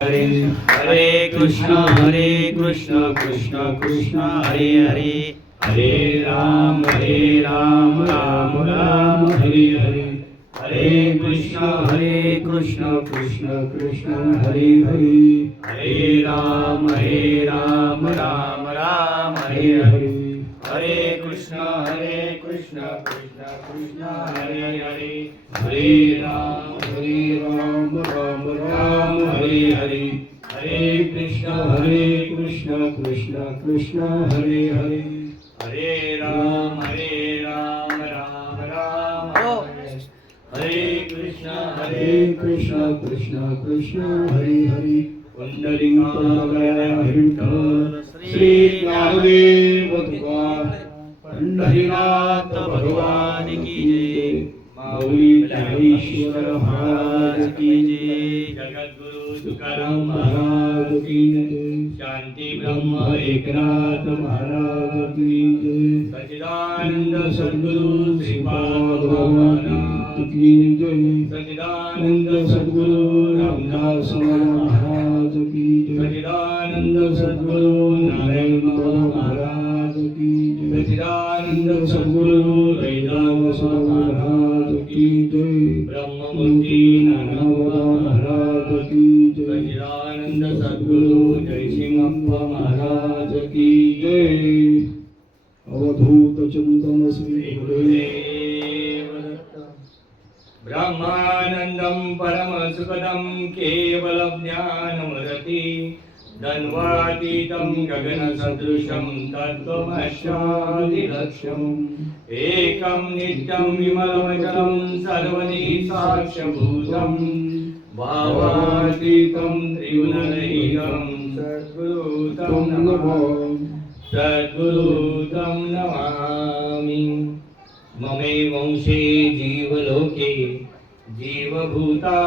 हरे हरे कृष्ण कृष्ण कृष्ण हरे हरे हरे राम राम राम हरे हरे हरे कृष्ण कृष्ण कृष्ण हरे हरे हरे राम राम राम हरे हरे हरे कृष्ण कृष्ण कृष्ण हरे हरे हरे राम राम राम हरे हरे हरे कृष्ण कृष्ण हरे हरे हरे राम राम राम हरे कृष्ण कृष्ण हरे हरे पुंडलिकाय विठ्ठल श्री ज्ञानदेव तुकाराम पंढरीनाथ भगवान की जय माऊली ज्ञानेश्वर महाराज की जय जगद्गुरु तुकाराम महाराज की जय शांती ब्रह्म एकनाथ महाराज की जय सच्चिदानंद सद्गुरु श्रीपाद महाराज की जय सच्चिदानंद सद्गुरु रामदास महाराज की जय सच्चिदानंद सद्गुरु नारायण महाराज की जय सच्चिदानंद सद्गुरु रैदास महाराज की जय ब्रह्ममूर्ती नारायण महाराज की जय सच्चिदानंद सद्गुरु जयसिंहप्पा महाराज की जय अवधूत चिंतन श्री गुरुदेव दत्त ब्रह्मानंदं परम सुखदं केवल ज्ञानमूर्ति धन्वातीतं गगन सदृशं तत्त्वमस्यादिलक्ष्यम् एकं नित्यं विमलमचलं सर्वदि साक्ष्यभूतं भावातीतं त्रिगुणरहितं सद्गुरुतं नमामि ममे वंशे जीवलोके जीवभूता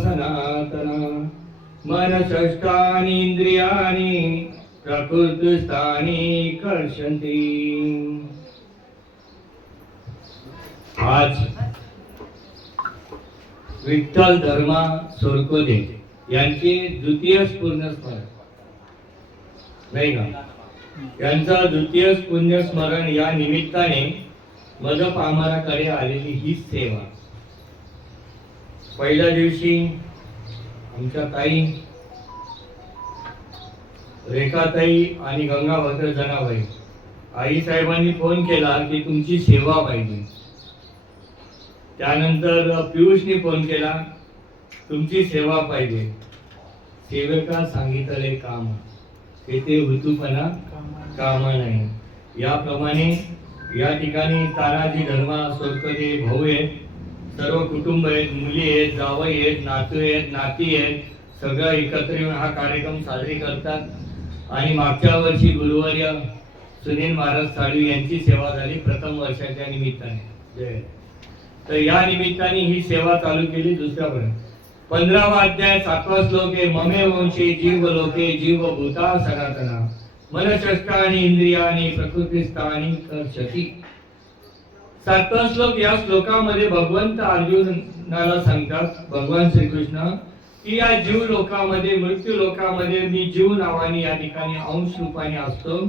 सनातना मनषष्ठानि इंद्रियाणि प्रकृतिस्थानि कर्षन्ति। आज विठ्ठल धर्मा सोरकोदे यांचे द्वितीय पुण्यस्मरण नाही का, यांचा द्वितीय पुण्यस्मरण या निमित्ताने मदपामराकडे आलेली ही सेवा। पहिल्या दिवशी आमच्या ताई रेखाताई आणि गंगाभद्र जनाबाई आई साहेबांनी फोन केला की तुमची सेवा पाहिजे। त्यानंतर पियुषनी फोन केला तुमची सेवा पाहिजे। सेवका सांगितले काम तेथे हुतूपणा कामा नाही। याप्रमाणे या ठिकाणी तानाजी धर्मा सोरकदे भाऊ आहेत, सर्व कुटुंब आहेत, मुली आहेत, जावई आहेत, नातू आहेत, नाती आहेत, सगळं एकत्र येऊन हा कार्यक्रम साजरी करतात। आणि मागच्या वर्षी गुरुवारी सुनील महाराज साळवी यांची सेवा झाली प्रथम वर्षाच्या निमित्ताने जय। तर या निमित्ताने ही सेवा चालू केली। दुसऱ्यापर्यंत 15वा अध्याय 7वा श्लोक आहे ममे वंशे जीव लोके जीव भूता सनातना मनषष्ठानि इंद्रियाणि प्रकृतिस्थानि कर्षति। 7वा श्लोक, या श्लोकामध्ये भगवंत अर्जुनाला सांगतात भगवान श्रीकृष्ण की या जीव लोकामध्ये मृत्यू लोकामध्ये मी जीव नावाने या ठिकाणी अंश रूपाने असतो।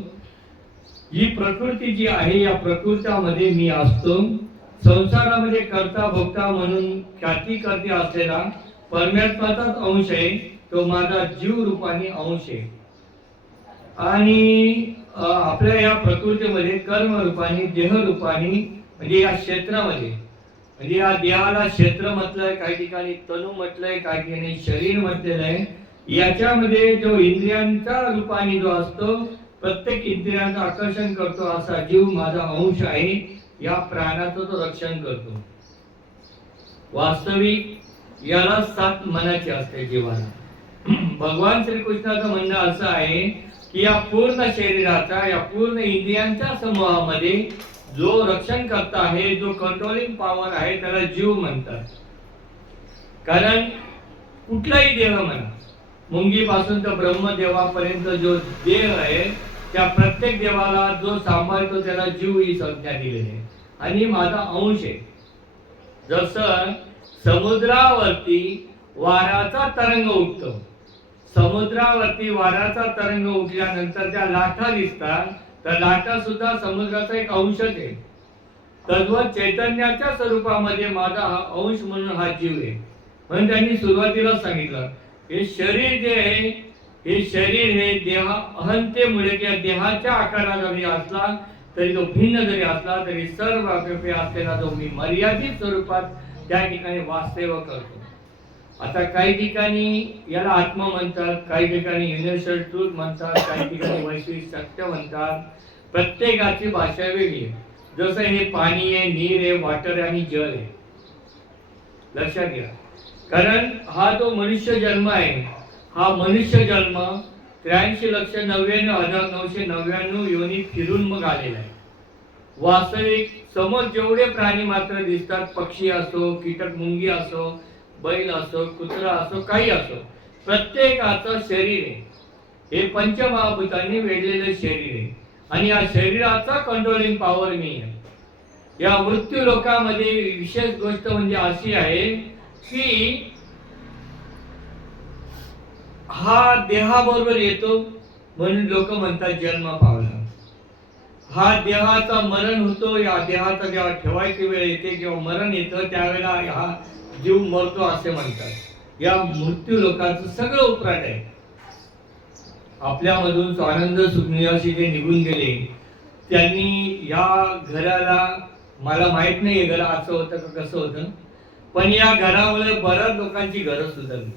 ही प्रकृती जी आहे या प्रकृत्यामध्ये मी असतो। संसारामध्ये करता भोगता म्हणून ख्याती करते असलेला परमात्माचाच अंश आहे, तो माझा जीव रूपाने अंश आहे। आणि आपल्या या प्रकृतीमध्ये कर्म रूपाने देह रूपाने म्हणजे या क्षेत्रामध्ये म्हणजे या देहाला क्षेत्र म्हटलंय, काही ठिकाणी तनु म्हटलंय, काही ठिकाणी शरीर म्हटलेलं आहे। याच्यामध्ये जो इंद्रियांचा रूपाने जो असतो प्रत्येक इंद्रियांचं आकर्षण करतो असा जीव माझा अंश आहे। या प्राणाचं तो रक्षण करतो। वास्तविक याला 7 मनाची असते जीवाला। भगवान श्रीकृष्णाचं म्हणणं असं आहे की या पूर्ण शरीराचा या पूर्ण इंद्रियांच्या समूहामध्ये जो रक्षण करता आहे, जो कंट्रोलिंग पॉवर आहे त्याला जीव म्हणतात। कारण कुठलाही देह म्हणा, मुंगीपासून तर ब्रह्मदेवापर्यंत जो देह आहे त्या प्रत्येक देवाला जो सांभाळतो त्याला जीव ही संज्ञा दिलेली आहे आणि माझा अंश आहे। जसं समुद्रावरती वाऱ्याचा तरंग उठतो समुद्रावरती वाऱ्याचा तरंग उठल्यानंतर ज्या लाटा दिसतात, तर लाटा सुद्धा समुद्राचा एक अंशच आहे. तद्वत चैतन्याच्या स्वरूपामध्ये माझा हा अंश म्हणून हा जीव आहे. म्हणून त्यांनी सुरुवातीला सांगितलं, हे शरीर जे आहे, हे शरीर हे देहा अहंतेमुळे किंवा देहाच्या आकारात जरी असला तरी तो भिन्न जरी असला तरी सर्व व्यापी असलेला जो मी मर्यादित स्वरूपात त्या ठिकाणी वास्तव्य करतो. आता काही ठिकाणी याला आत्मा म्हणतात, काही ठिकाणी युनिव्हर्सल ट्रूथ म्हणतात, काही ठिकाणी वैश्विक सत्य म्हणतात. प्रत्येकाची भाषा वेगळी आहे. जसं हे पाणी आहे, नीर आहे, वॉटर आणि जल आहे. लक्षात घ्या, कारण हा जो मनुष्य जन्म आहे, हा मनुष्य जन्म 83,99,999 योनी फिरून मग आलेला आहे. वास्तविक समोर जेवढे प्राणी मात्र दिसतात, पक्षी असो, कीटक मुंगी असो, बैल असो, कुत्रा असो, काही असो, प्रत्येकाचं शरीर आहे हे पंचमहाभूतांनी वेढलेलं शरीर आहे. आणि या शरीराचा कंट्रोलिंग पॉवर मी आहे. या मृत्यू लोकांमध्ये विशेष गोष्ट म्हणजे अशी आहे की हा देहाबरोबर येतो म्हणून लोक म्हणतात जन्म पावला. हा देहाचा मरण होतो, या देहाचा जेव्हा ठेवायची वेळ येते किंवा मरण येतं त्यावेळेला हा जीव मरतो असे म्हणतात. या मृत्यू लोकांचं सगळं उपराट आहे. आपल्यामधून स्वानंद सुखनिवासी जे निघून गेले त्यांनी या घराला, मला माहित नाही घर असं होतं का कसं होतं, पण या घरामुळे बऱ्याच लोकांची घरं सुधारली.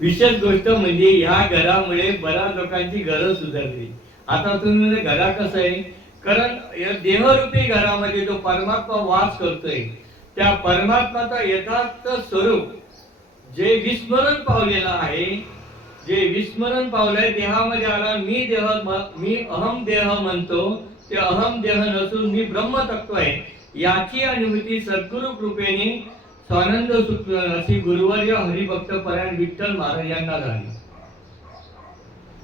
विशेष गोष्ट म्हणजे या घरामुळे बऱ्याच लोकांची घरं सुधारली. आता तुम्ही म्हणजे घरा कसं आहे, कारण या देहरूपी घरामध्ये जो परमात्मा वास करतोय त्या परमात्माचा यथार्थ स्वरूप जे विस्मरण पावलेलं आहे, जे विस्मरण पावलंय, देहामध्ये आला, मी अहम देह म्हणतो, ते अहम देह नसून मी ब्रह्मतत्व आहे. याची अनुभूती सद्गुरु कृपेने स्वानंद सुख अशी गुरुवर्य हरिभक्त परायण विठ्ठल महाराज यांना झाली.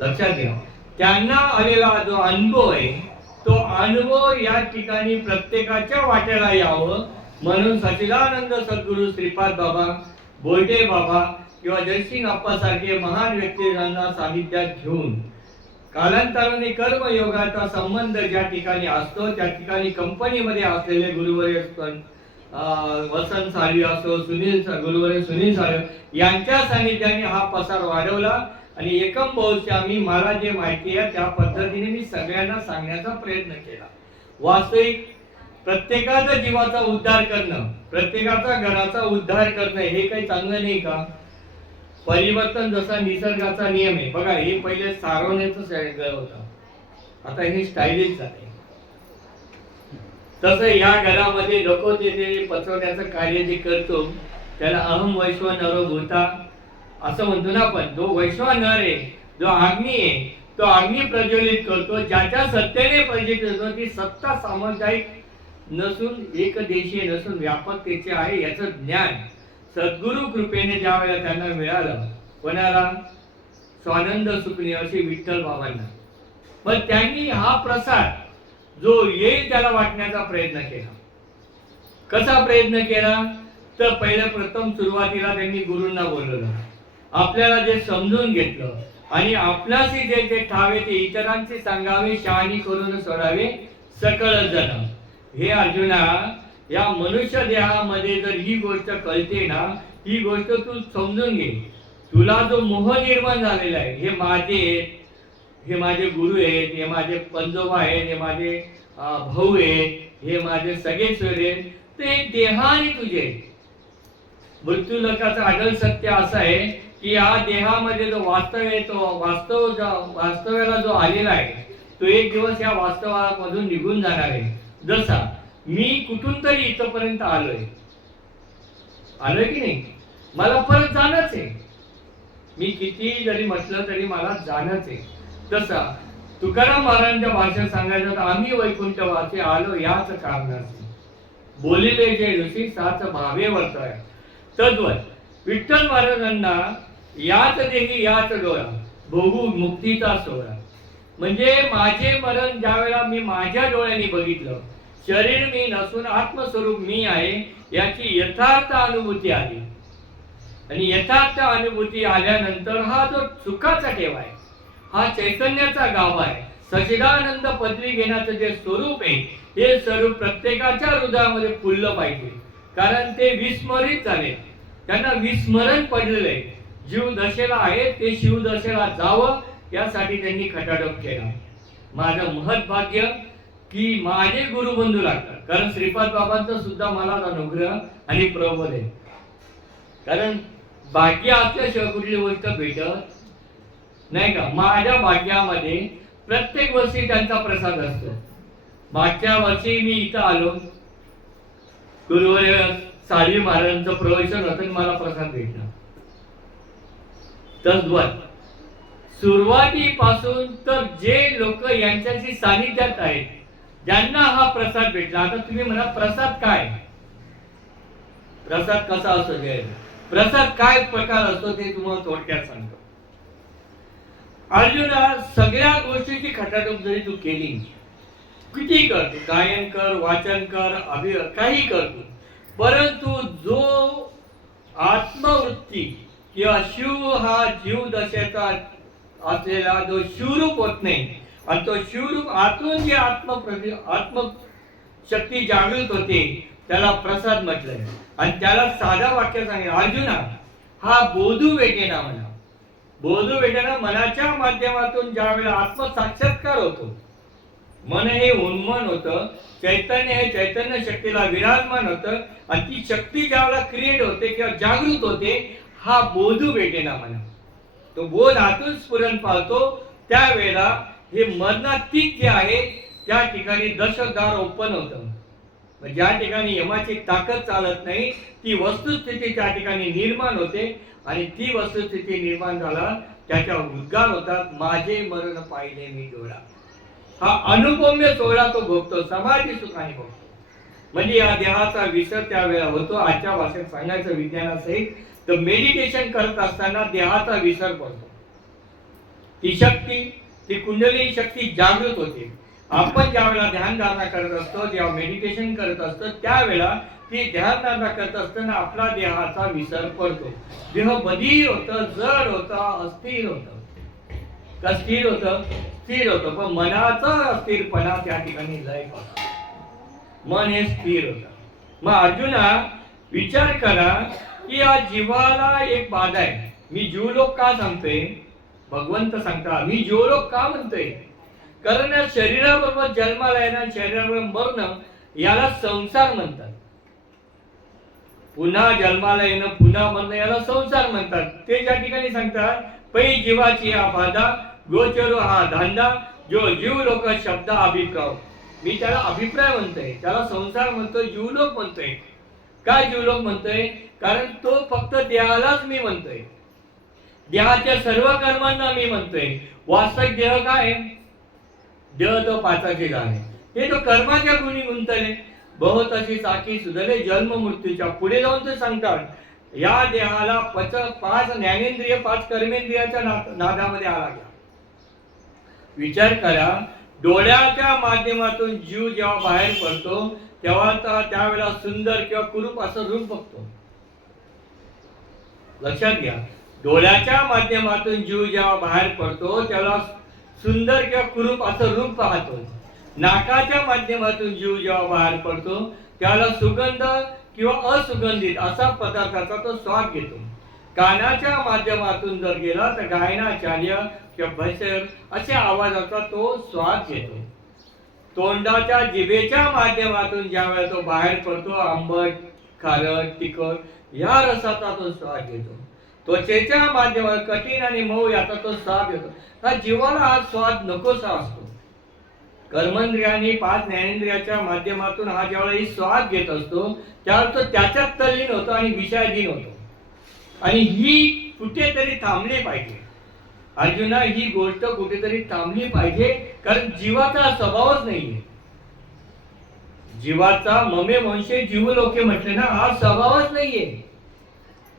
लक्षात घ्या, त्यांना आलेला जो अनुभव आहे तो अनुभव या ठिकाणी प्रत्येकाच्या वाट्याला यावं म्हणून सच्चिदानंद सद्गुरु श्रीपाद बाबा, बोयटे बाबा किंवा जयसिंग अप्पा सारखे महान व्यक्तींना सानिध्यात घेऊन कालांतराने कर्मयोगाचा संबंध ज्या ठिकाणी असतो त्या ठिकाणी कंपनीमध्ये असलेले गुरुवर्य वसंत साळवी असो, गुरुवर्य सुनील साळवी यांच्या सानिध्याने हा पसार वाढवला. आणि एकम बहुश्यामी मला जे माहिती आहे त्या पद्धतीने मी सगळ्यांना सांगण्याचा प्रयत्न केला. वास्तविक प्रत्येकाचा जीवाचा उद्धार करणं, प्रत्येकाचा घराचा उद्धार करणं हे काही चांगलं नाही का? परिवर्तन जसा निसर्गाचा नियम आहे बघा, हे पहिले सारवण्याचं होतं, आता हे स्टायलिश झालंय. तसं या घरामध्ये नको ते पचवण्याचं कार्य जे करतो त्याला अहम वैश्व नरो भूता असं म्हणतो ना आपण. जो वैश्वानर आहे, जो अग्नी आहे, तो अग्नी प्रज्वलित करतो. ज्याच्या सत्तेने प्रज्वलित होतो ती सत्ता सामुदायिक नसून एकदेशीय नसून व्यापकतेचे आहे याचं ज्ञान सद्गुरु कृपेने ज्या वेळेला त्यांना मिळालं, कोणाला? स्वानंद सुखनिवासी विठ्ठल बाबांना. पण त्यांनी हा प्रसाद जो येईल त्याला वाटण्याचा प्रयत्न केला. कसा प्रयत्न केला? तर पहिल्या प्रथम सुरुवातीला त्यांनी गुरूंना बोलवलं, आपल्याला जे समजून घेतलं आणि आपणाशी जे जे ठावे ते इतरांचे सांगावे, शहाणी करून सोडावे सकळ जन. हे अर्जुना, या मनुष्य देहामध्ये जर ही गोष्ट कळते ना, ही गोष्ट तू समजून घे. तुला जो मोह निर्माण झालेला आहे, हे माझे आहेत, हे माझे गुरु आहेत, हे माझे पंजोबा आहेत, हे माझे भाऊ आहेत, हे माझे सगळे सोयरे आहेत, ते देहाने तुझे. मृत्यू लोकाचा अडल सत्य असं आहे की या देहामध्ये जो वास्तव आहे तो वास्तव्याला जो आलेला आहे तो एक दिवस या वास्तवामधून निघून जाणार आहे. जसा मी कुठून तरी इथपर्यंत आलोय की नाही, मला परत जाणंच आहे. मी किती जरी म्हटलं तरी मला जाणंच आहे. तसा तुकाराम महाराजांच्या भाषेत सांगायचं तर आम्ही वैकुंठवासी आलो याच कारणाचे, बोलिले जे ऋषी साच भावे वर्तय. तद्वत विठ्ठल महाराजांना याच देही याच डोळा भोगू मुक्तीचा सोहळा. म्हणजे माझे मरण ज्या वेळेला मी माझ्या डोळ्यांनी बघितलं, शरीर मी नसून आत्मस्वरूप मी आहे याची यथार्थ अनुभूती आली. आणि यथार्थ अनुभूती आल्यानंतर हा जो सुखाचा ठेवा आहे, हा चैतन्याचा गाव आहे. सचिदानंद पदवी घेण्याचं जे स्वरूप आहे, हे स्वरूप प्रत्येकाच्या हृदयामध्ये फुललं पाहिजे. कारण ते विस्मरित झाले, त्यांना विस्मरण पडलेलं आहे. जीव दशेला आहे ते शिव दशेला जावं यासाठी त्यांनी खटाटोप केला. माझं महत्भाग्य की माझे गुरुबंधू लागतात. कारण श्रीपाद बाबांचा सुद्धा मला अनुग्रह आणि प्रबोध आहे. कारण भाग्य असल्याशिवाय कुठली गोष्ट भेटत नाही का. माझ्या भाग्यामध्ये प्रत्येक वर्षी त्यांचा प्रसाद असतो. मागच्या वर्षी मी इथं आलो, गुरुवर्य साळवी महाराजांचं प्रवचन होतं, मला प्रसाद भेटला. तद्वत सुरुवातीपासून तर जे लोक यांच्याशी सानिध्यात आहेत, ज्यांना हा प्रसाद भेटला. आता तुम्ही म्हणा प्रसाद काय, प्रसाद कसा असतो, प्रसाद काय प्रकार असतो ते तुम्हाला थोडक्यात सांगतो. अर्जुना, सगळ्या गोष्टीची खटाटोप जरी तू केली, किती कर, तू गायन कर, वाचन कर, काही कर तू, परंतु जो आत्मवृत्ती किंवा शिव हा जीव दशेचा असलेला जो शिवरूप होत नाही, आणि तो शिवरूप आतून जे आत्मशक्ती जागृत होते, त्याला प्रसाद म्हटलंय. आणि त्याला साधा वाक्य सांगितलं, अर्जुना हा बोधू वेटेना म्हणा. बोधू वेटेना मनाच्या माध्यमातून ज्या वेळेला आत्मसाक्षात्कार होतो, मन हे उन्मन होतं, चैतन्य हे चैतन्य शक्तीला विराजमान होतं, आणि ती शक्ती ज्यावेळेला क्रिएट होते किंवा जागृत होते, हा बोधू वेटेना म्हणा. तो बोध आतून स्फुरण पावतो, त्यावेळेला हे मरणातीत जे आहे त्या ठिकाणी दशद्वार ओपन होतं. ज्या ठिकाणी यमाची ताकद चालत नाही, ती वस्तुस्थिती त्या ठिकाणी निर्माण होते, आणि ती वस्तुस्थिती निर्माण झाला त्याच्या उद्गार होतात, माझे मरण पाहिले मी डोळा. हा अनुपम्य सोहळा तो भोगतो, समाधी सुखाने भोगतो. म्हणजे या देहाचा विसर त्यावेळेला होतो. आजच्या भाषेत सांगायचं विज्ञानासहित तर मेडिटेशन करत असताना देहाचा विसर पडतो. ती शक्ती, ती कुंडली शक्ती जागृत होते. आपण ज्या वेळेला ध्यानधारणा करत असतो, जेव्हा मेडिटेशन करत असतो, त्यावेळेला ती ध्यानधारणा करत असताना आपला देहाचा विसर पडतो. देह बधीर होतं, जड होतं, अस्थिर होतं. का स्थिर होतं? स्थिर होतं. पण मनाचा अस्थिरपणा त्या ठिकाणी लय होता. मन हे स्थिर होतं. मग अर्जुना विचार करा की या जीवाला एक बाधा आहे. मी जीवलोक का सांगतोय? भगवंत सांगता मी जीवलोक का म्हणतोय? कारण या शरीराबरोबर जन्माला येणं, शरीराबरोबर मरणं याला संसार म्हणतात. पुन्हा जन्माला येणं, पुन्हा मरणं याला संसार म्हणतात. ते ज्या ठिकाणी सांगतात पै जीवाची हा बाधा, गोचरो हा धांदा, जो जीव लोक शब्द अभिप्राय. मी त्याला अभिप्राय म्हणतोय, त्याला संसार म्हणतोय, जीवलोक म्हणतोय. काय जीवलोक म्हणतोय? कारण तो फक्त देहालाच मी म्हणतोय, देहाच्या सर्व कर्मांना मी म्हणतोय. वास्तविक देह काय? देह तो पाचाचे आहे, हे तो कर्माच्या गुणी गुंतले. बहुत अशी साखी सुधले जन्म मृत्यूच्या. पुढे जाऊन ते सांगतात या देहाला 5 ज्ञानेंद्रिय 5 कर्मेंद्रियाच्या नादामध्ये आला गया. विचार करा, डोळ्याच्या माध्यमातून जीव जेव्हा बाहेर पडतो तेव्हा त्यावेळेला सुंदर किंवा कुरूप असं रूप बघतो. लक्षात घ्या, डोळ्याच्या माध्यमातून जीव जेव्हा बाहेर पडतो त्यावेळेला सुंदर किंवा कुरूप असं रूप पाहतो. नाकाच्या माध्यमातून जीव जेव्हा बाहेर पडतो त्याला सुगंध किंवा असुगंधित असा पदार्थाचा तो स्वाद घेतो. कानाच्या माध्यमातून जर गेला तर गायनाचार्य किंवा भैसर अशा आवाजाचा तो स्वाद घेतो. तोंडाच्या जिभेच्या माध्यमातून ज्या वेळेला तो बाहेर पडतो आंबट, खारट, तिखट या रसाचा तो स्वाद घेतो. त्वचेच्या माध्यमातून कठीण आणि मऊ याचा तो स्वाद घेतो. हा जीवाला हा स्वाद नकोसा असतो. कर्मेंद्रियांनी 5 ज्ञानेंद्रियाच्या माध्यमातून हा ज्यावेळेला ही स्वाद घेत असतो त्यावेळेला तो त्याच्यात तल्लीन होतो आणि विषयाधीन होतो. आणि ही कुठेतरी थांबली पाहिजे अर्जुना, ही गोष्ट कुठेतरी थांबली पाहिजे. कारण जीवाचा स्वभावच नाहीये. जीवाचा ममे वंशे जीव लोके म्हटले ना, हा स्वभावच नाहीये.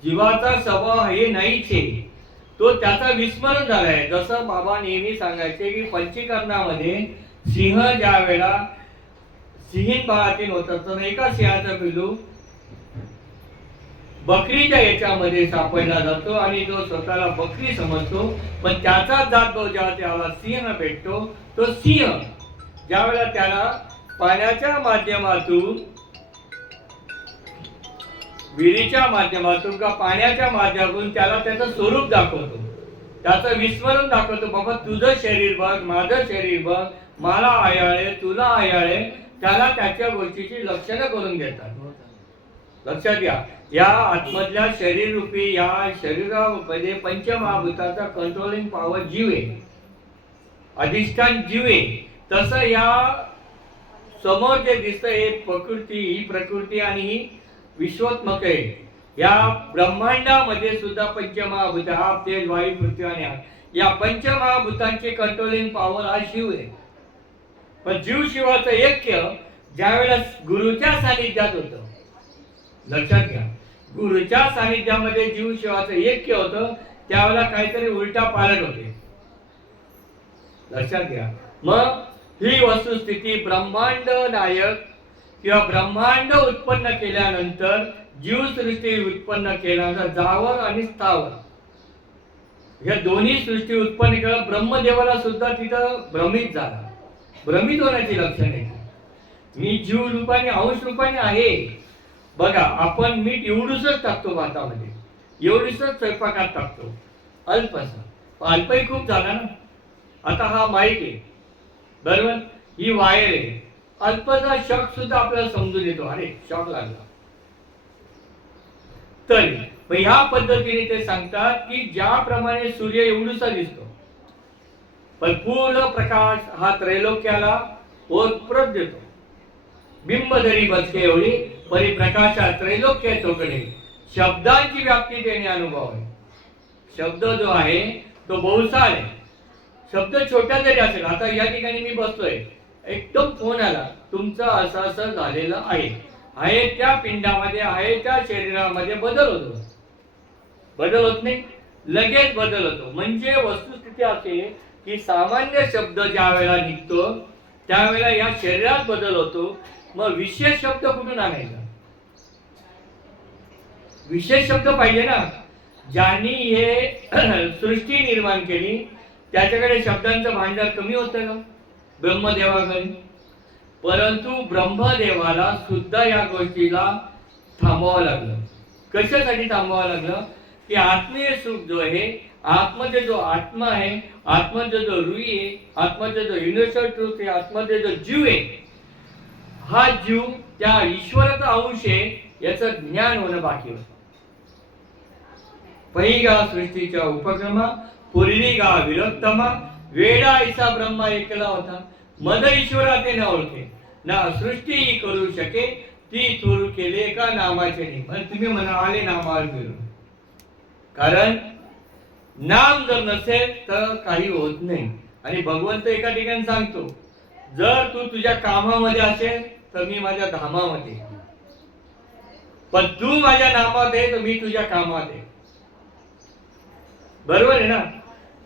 जीवाचा स्वभाव हे नाहीच आहे. तो त्याचा विस्मरण झालाय. जसं बाबा नेहमी सांगायचे की पंचीकरणामध्ये सिंह ज्या वेळेला सिंहीण बाळातीन होतात तर एका सिंहाचा पिल्लू बकरीच्या याच्यामध्ये सापडला जातो आणि तो स्वतःला बकरी समजतो, पण त्याचा जात भाव जेव्हा त्याला सिंह भेटतो, तो सिंह ज्यावेळेला त्याला पाण्याच्या माध्यमातून, विहिरीच्या माध्यमातून का पाण्याच्या माध्यमातून त्याला त्याचं स्वरूप दाखवतो, त्याचं विस्मरण दाखवतो, बाबा तुझं शरीर बघ, माझं शरीर बघ, मला आयाळे तुला आयाळे, त्याला त्याच्या गोष्टीची लक्षणं करून घेतात. लक्षात घ्या, या आतमधल्या शरीर रूपी या शरीरामध्ये पंचमहाभूताचा कंट्रोलिंग पॉवर जीव आहे, अधिष्ठान जीव आहे. तसं या समोर जे दिसतं हे प्रकृती, ही प्रकृती आणि ही विश्वात्मक आहे. या ब्रह्मांडामध्ये सुद्धा पंचमहाभूत, हा तेज वायू पृथ्वी आणि आकाश, या पंचमहाभूतांचे कंट्रोलिंग पॉवर हा शिव आहे. पण जीव शिवाचं ऐक्य ज्यावेळेला गुरुच्या सानिध्यात होतं, लक्षात घ्या, गुरुच्या सानिध्यामध्ये जीव शिवाचं ऐक्य होतं, त्यावेळेला काहीतरी उलटा पालट होते. लक्षात घ्या. मग ही वस्तुस्थिती ब्रह्मांड नायक किंवा ब्रह्मांड उत्पन्न केल्यानंतर, जीवसृष्टी उत्पन्न केल्यानंतर जावर आणि स्थावर या दोन्ही सृष्टी उत्पन्न केल्या. ब्रह्मदेवाला सुद्धा तिथं भ्रमित झाला, भ्रमित होण्याची लक्षणे. मी जीव रूपाने अंश रूपाने आहे. बघा, आपण मीठ एवढूसच टाकतो भातामध्ये, एवढूसच स्वयंपाकात टाकतो, अल्पसा, अल्पही खूप झाला ना. आता हा माईक आहे बरोबर, ही वायर आहे, अल्पसा शॉक सुद्धा आपल्याला समजून येतो, अरे शॉक लागला. तर ह्या पद्धतीने ते सांगतात की ज्याप्रमाणे सूर्य एवढूसा दिसतो, पण पूर्ण प्रकाश हा त्रैलोक्याला ओतप्रत देतो. बिंब जरी बसके एवढी परिप्रकाशा त्रैलोक्य तोकडे, शब्दांची व्याप्ती देणे अनुभव आहे. शब्द जो आहे तो बहुसार आहे. शब्द छोटा जरी असेल, आता या ठिकाणी मी बसलोय, एकदम फोन आला, तुमचं असं असं झालेलं आहे त्या पिंडामध्ये, आहे त्या शरीरामध्ये बदल होतो. बदल होत नाही, लगेच बदल होतो. म्हणजे वस्तुस्थिती असे की सामान्य शब्द ज्या वेळेला निघतो त्यावेळेला या शरीरात बदल होतो. मग विशेष शब्द कुठून आणायचा? विशेष शब्द पाहिजे ना. ज्यांनी हे सृष्टी निर्माण केली त्याच्याकडे शब्दांचं भांडार कमी होतं का ब्रह्मदेवाकडे? परंतु ब्रह्मदेवाला सुद्धा या गोष्टीला थांबवावं लागलं. कशासाठी थांबवावं लागलं? की आत्मीय सुख जो आहे, आतमध्ये जो आत्मा आहे, आतमध्ये जो रुई आहे, आतमध्ये जो युनिव्हर्सल ट्रूथ आहे, आतमध्ये जो जीव आहे, हा जीव त्या ईश्वराचा अंश आहे याचं ज्ञान होणं बाकी होतं. पहिगा सृष्टीच्या उपक्रमा, पुरली गा विरक्तमा, वेडा ऐसा ब्रह्मा एकला होता, मद ईश्वरा ते न ओळखे, ना सृष्टी करू शके, ती थोर केले का नामाचे नाही. पण तुम्ही म्हणा आले नामावर फिरून, कारण नाम जर नसेल तर काही होत नाही. आणि भगवंत एका ठिकाणी सांगतो, जर तू तुझ्या कामामध्ये असेल तर मी माझ्या धामामध्ये, पण तू माझ्या नामात आहे तर मी तुझ्या कामात आहे. बरोबर आहे ना.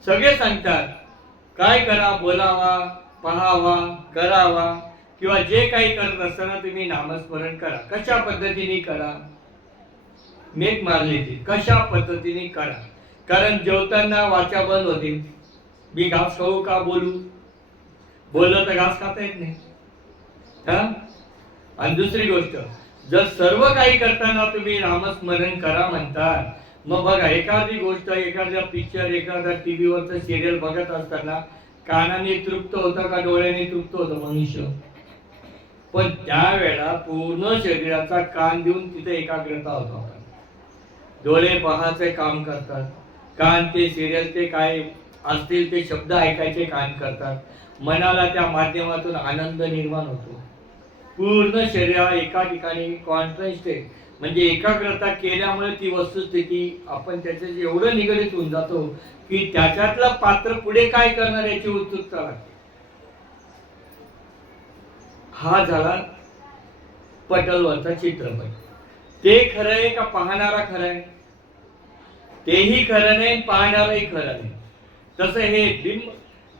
सगळे सांगतात काय करा, बोलावा, पहावा, करावा, किंवा जे काही करत असताना तुम्ही नामस्मरण करा. कशा पद्धतीने करा? मेक मारली ती, कशा पद्धतीने करा. कारण जेवताना वाचा बंद होते, मी घास खाऊ का बोलू, बोललं तर घास खाता येत नाही. आणि दुसरी गोष्ट, जर सर्व काही करताना तुम्ही नामस्मरण करा म्हणतात, मग बघा एखादी गोष्ट, एखादा पिक्चर, एखादा टीव्हीवरचं सिरियल बघत असताना कानाने तृप्त होतं का डोळ्याने तृप्त होतं मनुष्य? पण त्यावेळेला पूर्ण शरीराचा कान देऊन तिथे एकाग्रता होतो. आपण डोळे पाहायचे काम करतात, कान ते सिरियलचे काय असतील ते शब्द ऐकायचे काम करतात, मनाला त्या माध्यमातून आनंद निर्माण होतो. पूर्ण शरीर एका ठिकाणी कॉन्सन्ट्रेट म्हणजे एकाग्रता केल्यामुळे ती वस्तुस्थिती आपण त्याच्याशी एवढं निगडीत होऊन जातो की त्याच्यातलं पात्र पुढे काय करणार याची उत्सुकता लागते. हा झाला पटलवरचा चित्रपट. ते खरं आहे का पाहणारा खरं आहे? तेही खरं नाही, पाहणारही खरं नाही. तसं हे बिंब,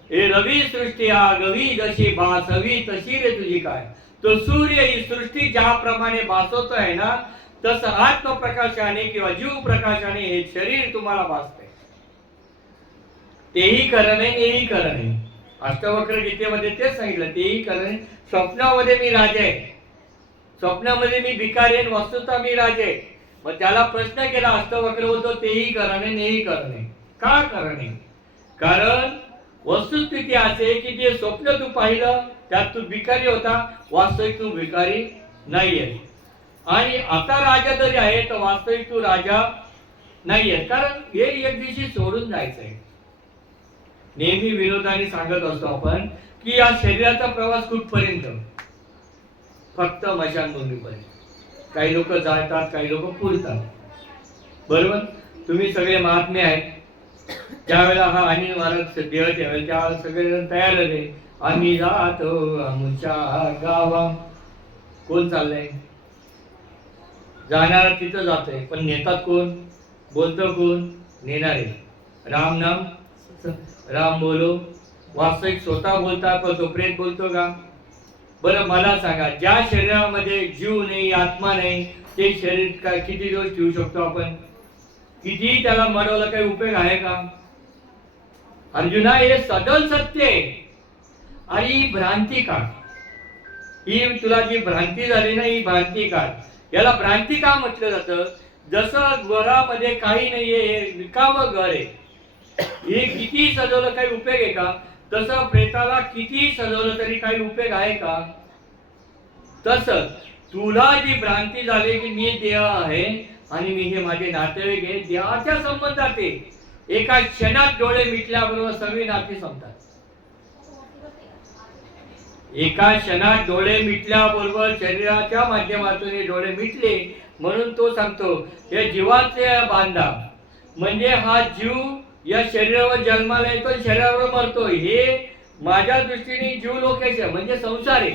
हे रवी सृष्टी आगवी जशी भासवी तशी रे तुझी काय. तो सूर्य ही सृष्टी ज्याप्रमाणे भासवतोय ना, तसं आत्मप्रकाशाने किंवा जीव प्रकाशाने हे शरीर तुम्हाला भासते. तेही खरं नाही, हेही खरं नाही. अष्टवक्र गीतेमध्ये तेच सांगितलं, तेही खरं नाही. स्वप्नामध्ये मी राजा आहे, स्वप्नामध्ये मी भिकारी आहे, वस्तुतः मी राजा आहे. मग त्याला प्रश्न केला अष्टवक्र होतो, तेही खरं नाही, हेही खरं नाही. का खरं नाही? कारण वस्तुस्थिती असे की जे स्वप्न तू पाहिलं त्यात तू भिकारी होता, वास्तविक तू भिकारी नाहीये. आणि आता राजा तरी आहे तर वास्तविक तू राजा नाहीये, कारण हे एक दिवशी सोडून जायचंय. नेहमी विरोधाने सांगत असतो आपण की या शरीराचा प्रवास कुठपर्यंत? फक्त मशानभूमीपर्यंत. काही लोक जातात, काही लोक पुरतात. बरोबर? तुम्ही सगळे महात्मे आहेत. त्यावेळेला हा अनिल महाराज देह ठेवेल त्या सगळेजण तयार झाले. आम्ही जातो आमच्या गावा. कोण चाललंय? जाणारा तिथं जातोय, पण नेतात कोण? बोलतो कोण? नेणारे. राम नाम राम बोलो. वास्तविक स्वतः बोलतात पण तो प्रेत बोलतो का? बरं मला सांगा, ज्या शरीरामध्ये जीव नाही, आत्मा नाही, ते शरीर काय किती दिवस ठेवू शकतो आपण? किती त्याला मरवलं, काही उपयोग आहे का? अर्जुना, हे सदल सत्य आहे. आणि भ्रांती काढ. ही तुला जी भ्रांती झाली ना, ही भ्रांती काढ. याला भ्रांती का म्हटलं जातं? जसं घरामध्ये काही नाहीये, हे रिकामं घर आहे, हे किती सजवलं काही उपयोग आहे का? तसं प्रेताला किती सजवलं तरी काही उपयोग आहे का? तसं तुला जी भ्रांती झाली की मी देह आहे आणि मी हे माझे नातेवाईक आहे, देहाच्या संबंधात आहे. एका क्षणात डोळे मिटल्याबरोबर सगळी नाती संपतात. एका क्षणात डोळे मिटल्याबरोबर शरीराच्या माध्यमातून हे डोळे मिटले. म्हणून तो सांगतो हे जीवाचे बांधा, म्हणजे हा जीव या शरीरावर जन्माला येतो, शरीरावर मरतो. हे माझ्या दृष्टीने जीव लोकेश म्हणजे संसार आहे.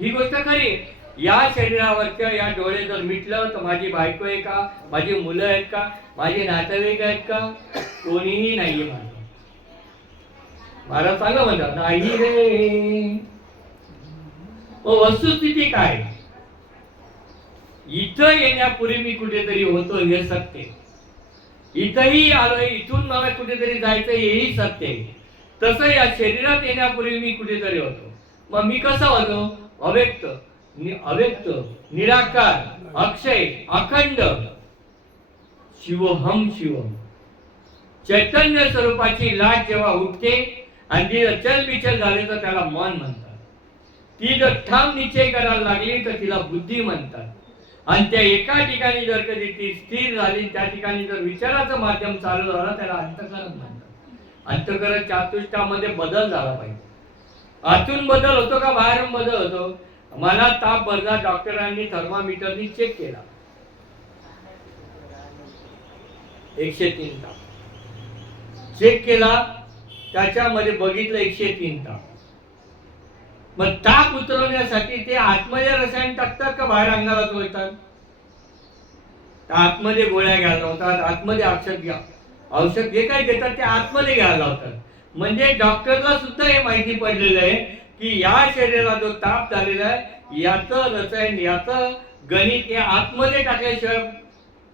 ही गोष्ट खरी. या शरीरावरच्या या डोळे जर मिटलं तर माझी बायको आहे का? माझी मुलं आहेत का? माझे नातेवाईक आहेत का? कोणीही नाहीये. मला चांगलं म्हणतात नाही रे. वस्तुस्थिती काय? इथं येण्यापूर्वी मी कुठेतरी होतो हे सत्य. इथंही आलोय, इथून मला कुठेतरी जायचं हेही सत्य आहे. तसं या शरीरात येण्यापूर्वी मी कुठेतरी होतो. मग मी कसा होतो? अव्यक्त, अव्यक्त, निराकार, अक्षय, अखंड, शिवहम शिवम. चैतन्य स्वरूपाची लाट जेव्हा उठते आणि ती चलबिचल झाली तर त्याला मन म्हणतात. ती जर ठाम निश्चय करायला लागली तर तिला बुद्धी म्हणतात. आणि त्या एका ठिकाणी जर कधी ती स्थिर झाली, त्या ठिकाणी जर विचाराचं माध्यम चालू झालं त्याला अंतःकरण म्हणतात. अंतःकरण चातुष्टामध्ये बदल झाला पाहिजे. आतून बदल होतो का बाहेरून बदल होतो? मला ताप भरला, डॉक्टरांनी थर्मामीटरनी चेक केला, 103 ताप चेक केला, त्याच्यामध्ये बघितलं 103 ताप. मग ताप उतरवण्यासाठी ते आतमध्ये रसायन टाकतात का बाहेर अंगाला चोळतात? आतमध्ये गोळ्या घ्यायला लावतात, आतमध्ये औषध जे काय देतात ते आतमध्ये घ्यायला लावतात. म्हणजे डॉक्टरला सुद्धा हे माहिती पडलेलं आहे की या शरीराला जो ताप झालेला आहे याचं रसायन, याचं गणित हे आतमध्ये टाकल्याशिवाय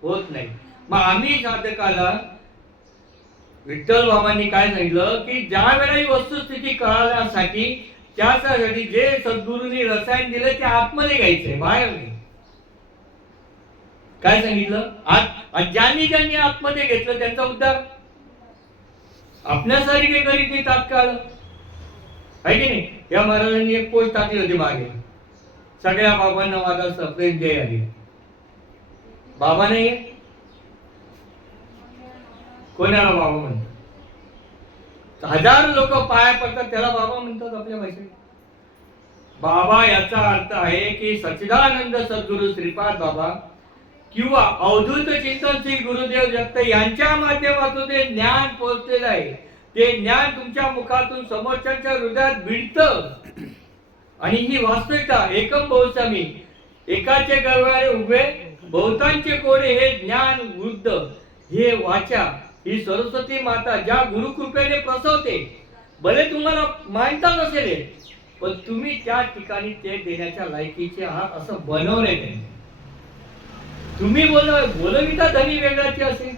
होत नाही. मग आम्ही साधकाला विठ्ठल बाबांनी काय सांगितलं की ज्या वेळेला ही वस्तुस्थिती कळण्यासाठी त्यासाठी जे सद्गुरूंनी रसायन दिलं ते आतमध्ये घ्यायचंय, बाहेर नाही. काय सांगितलं? ज्यांनी ज्यांनी आतमध्ये घेतलं त्यांचा उद्धार. आपल्यासारखे करीत नाही तात्काळ, आहे की नाही? या महाराजांनी एक पोस्ट टाकली होती मागे, सगळ्या बाबांना माझा सप्रेम जय आली. बाबा नाही, कोणाला बाबा म्हणतात? हजारो लोक पाया पडतात त्याला बाबा म्हणतात आपल्या भाषेत. बाबा याचा अर्थ आहे की सच्चिदानंद सद्गुरु श्रीपाद बाबा किंवा अवधूत चिंतन श्री गुरुदेव जगत यांच्या माध्यमातून ते ज्ञान पोहोचलेलं आहे. ते ज्ञान तुमच्या मुखातून समोरच्या हृदयात भिडतं. आणि ही वास्तविकता एकम बहुसमी, एकाचे गरवारे उभे बहुतांचे कोडे, हे ज्ञान वृद्ध, हे वाचा, ही सरस्वती माता ज्या गुरुकृपेने प्रसवते. भले तुम्हाला मानता नसेल पण तुम्ही त्या ठिकाणी ते देण्याच्या लायकीचे आहात असं बनवले त्यांनी. तुम्ही बोलविता धनी वेगळ्याची असेल.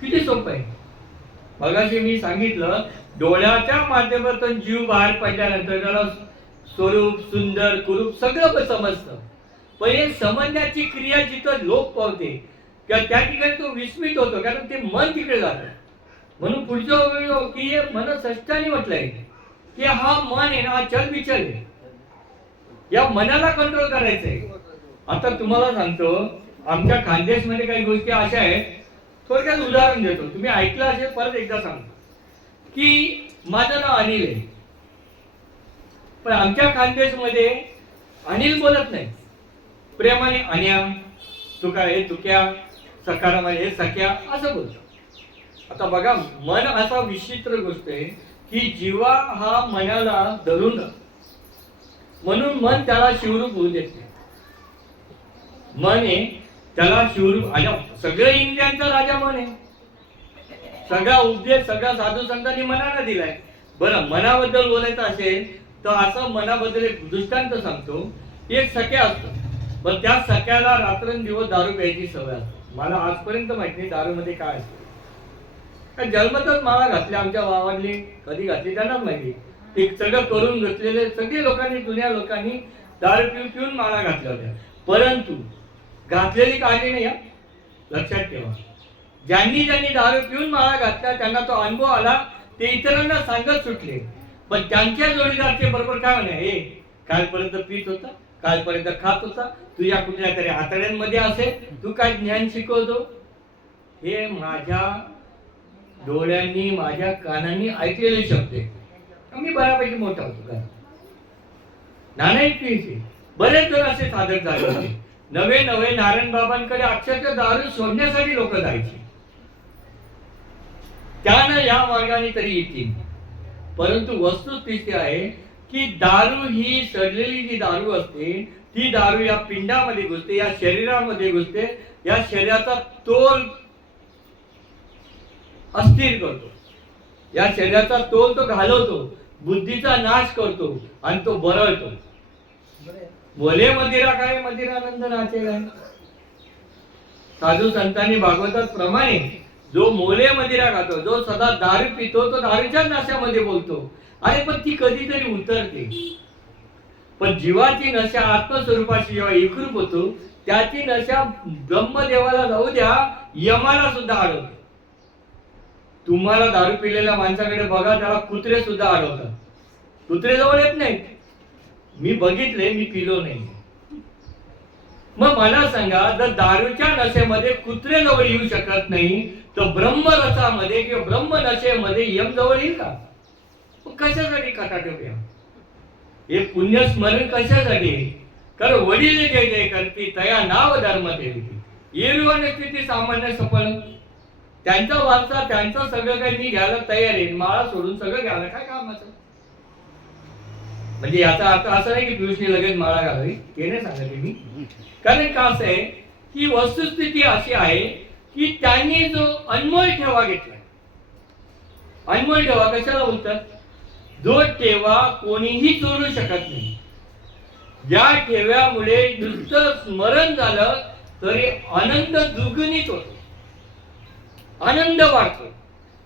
किती सोपं आहे. मगाशी मी सांगितलं, डोळ्याच्या माध्यमातून जीव बाहेर पडल्यानंतर त्याला स्वरूप, सुंदर, कुरूप सगळं समजतं. पण हे समजण्याची क्रिया जिथं लोप पावते किंवा त्या ठिकाणी तो विस्मित होतो, कारण ते मन तिकडे जातं. म्हणून पुढच्या की हे मन षष्ठाने म्हटलंय की हा मन आहे ना, हा चलबिचल आहे. या मनाला कंट्रोल करायचंय. आता तुम्हाला सांगतो, आमच्या खानदेशमध्ये काही गोष्टी अशा आहेत, थोडक्यात उदाहरण देतो, तुम्ही ऐकलं असेल, परत एकदा सांगतो की माझं नाव अनिल आहे, पण आमच्या खानदेशमध्ये अनिल बोलत नाही, प्रेमाने अन्या, तुका हे तुक्या, सकारामध्ये हे सख्या असं बोलतो. आता बघा, मन असा विचित्र गोष्ट आहे की जीवा हा मनाला धरून राहतो. म्हणून मन त्याला शिवरूप होऊ देत नाही. मन आहे त्याला शिवरूप, सगळं इंद्रियांचा राजा मन आहे. सगळा उपदेश सगळा साधू संतांनी मनाला दिलाय. बरं, मनाबद्दल बोलायचं असेल तर असं मनाबद्दल एक दृष्टांत सांगतो. एक सख्या असतो, पण त्या सख्याला रात्रंदिवस दारू प्यायची सवय असते. मला आजपर्यंत माहित नाही दारू मध्ये काय असते. जन्मतच मला घातले, आमच्या गावातली कधी घातली त्यांनाच माहिती. ते सगळं करून घेतलेले सगळे लोकांनी, जुन्या लोकांनी दारू पिऊन पिऊन माळा घातल्या होत्या. परंतु घातलेली काळजी नाही, लक्षात ठेवा. ज्यांनी दारू पिऊन माळा घातल्या त्यांना तो अनुभव आला, ते इतरांना सांगत सुटले. पण त्यांच्या जोडीदारचे बरोबर काय म्हणे, हे कालपर्यंत पीत होता, कालपर्यंत खात होता, तुझ्या कुठल्या तरी आतड्यांमध्ये असेल, तू काय ज्ञान शिकवतो. हे माझ्या डोळ्यांनी, माझ्या कानांनी ऐकलेले शब्द आहे. मी बऱ्यापैकी मोठा होतो का नाना. बरेच जण असे साधक झाले होते. नवे नवे नारायण बाबांकडे अक्षरशः दारू सोडण्यासाठी लोक जायचे. त्यानं या मार्गाने तरी येतील. परंतु वस्तुस्थिती आहे की दारू ही, सडलेली जी दारू असते ती दारू या पिंडामध्ये घुसते, या शरीरामध्ये घुसते, या शरीराचा तोल अस्थिर करतो, या शरीराचा तोल तो घालवतो, बुद्धीचा नाश करतो आणि तो बरळतो. बोले मदिरा काय, मदिरानंद नाचे काय. साधू संतांनी भागवतात प्रमाणे जो मोले मदिरा खातो, जो सदा दारू पितो, तो दारूच्या नशामध्ये बोलतो. अरे पण ती कधीतरी उतरते. पण जीवाची नशा आत्मस्वरूपाशी जेव्हा एकरूप होतो, त्याची नशा ब्रह्मदेवाला जाऊ द्या, यमाला सुद्धा अडवते. तुम्हाला दारू पिलेल्या माणसाकडे बघा, त्याला कुत्रे सुद्धा अडवतात. कुत्रे जवळ येत नाहीत. मी बघितले, मी पिलो नाही. मग मला सांगा, जर दारूच्या नशेमध्ये कुत्रे जवळ येऊ शकत नाही, तर ब्रह्मरसामध्ये किंवा ब्रह्म नशेमध्ये यम जवळ येईल का. कशासाठी खटाटोप्या, हे पुण्यस्मरण कशासाठी. कारण वडील जय जय करती तया नाव धर्म देवी येरुवन स्थिती सामान्य सफळ. त्यांचा वारसा, त्यांचं सगळं काही मी घ्यायला तयार आहे. माळा सोडून सगळं घ्यायला काय कामाचं. म्हणजे याचा अर्थ असा नाही की पियुषने लगेच माळा घालावी, ते नाही सांगते मी. कारण का असं आहे की वस्तुस्थिती अशी आहे की त्यांनी जो अनमोल ठेवा घेतला, अनमोल ठेवा कशाला बोलतात, जो ठेवा कोणीही चोरू शकत नाही. या ठेव्यामुळे नुसतं स्मरण झालं तरी आनंद दुर्गुणित होतो, आनंद वाढतो,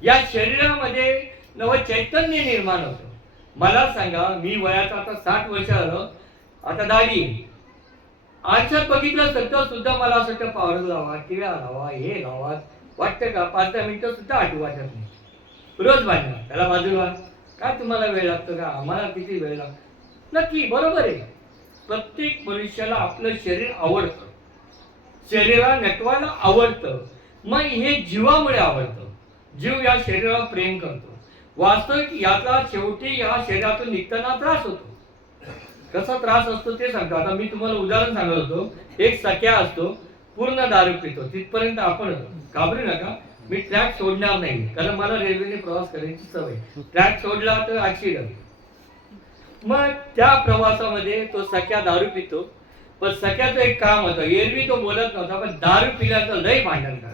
या शरीरामध्ये नव चैतन्य निर्माण होतं. मला सांगा, मी वयाचा आता 60 वर्ष आलं, आता दाढी, आजच्यात बघितलं सध्या सुद्धा मला असं वाटतं पावडर लावा, टिळा लावा, हे लावा, वाटतं का 5-10 मिनिटं सुद्धा आठवू वाटत नाही. रोज बांधणार त्याला बाजूला. काय तुम्हाला वेळ लागतो का, आम्हाला किती वेळ लागतो. नक्की बरोबर आहे. प्रत्येक मनुष्याला आपलं शरीर आवडतं, शरीराला नटवायला आवडतं. मग हे जीवामुळे आवडतं. जीव या शरीरावर प्रेम करतो. वास्तविक याचा शेवटी या शरीरातून निघताना त्रास होतो. कसा त्रास असतो ते सांगतो. आता मी तुम्हाला उदाहरण सांगत होतो. एक सख्या असतो, पूर्ण दारू पितो. तिथपर्यंत आपण घाबरू नका, मी ट्रॅक सोडणार नाही, कारण मला रेल्वेने प्रवास करायची सवय. ट्रॅक सोडला तर ऍक्सिडेंट. मग त्या प्रवासामध्ये तो सख्या दारू पितो. पण सख्याचं एक काम होतं, एरवी तो बोलत नव्हता, पण दारू पिल्याचं लय भांडण करा.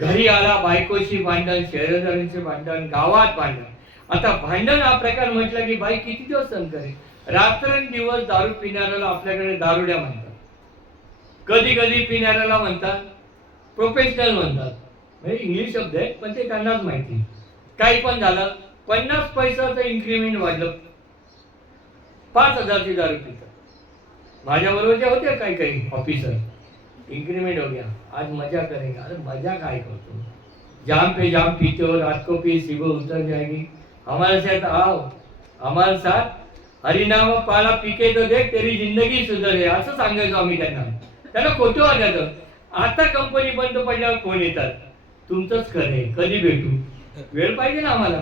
घरी आला बायकोशी भांडण, शेजाऱ्यांचे भांडण, गावात भांडण. आता भांडण हा प्रकार म्हटला की बाई किती दिवस सहन करेल. रात्रंदिवस दारू पिणाऱ्याला आपल्याकडे दारुड्या म्हणतात. कधी कधी पिणाऱ्याला म्हणतात प्रोफेशनल म्हणतात, म्हणजे इंग्लिश शब्द आहे पण ते त्यांनाच माहिती. काही पण झालं, 50 पैशाचं इन्क्रीमेंट वाढलं, 5,000ची दारू पितात. माझ्याबरोबर जे होते काही काही ऑफिसर, इंक्रीमेंट हो गया, आज मजा करेगा. अरे मजा काय करतो, जाम पे जाम पीते हो, रात को पी सुबह उतर जाएगी. हमारे साथ आओ, हमारे साथ हरिनाम पाला पीके तो देख तेरी जिंदगी सुधरे, असं सांगायचो आम्ही त्यांना. त्यांना खोटं वाटायचं. आता कंपनी बंद पडल्यावर फोन येतात, तुमचंच खरंय, कधी भेटू, वेळ पाहिजे ना आम्हाला.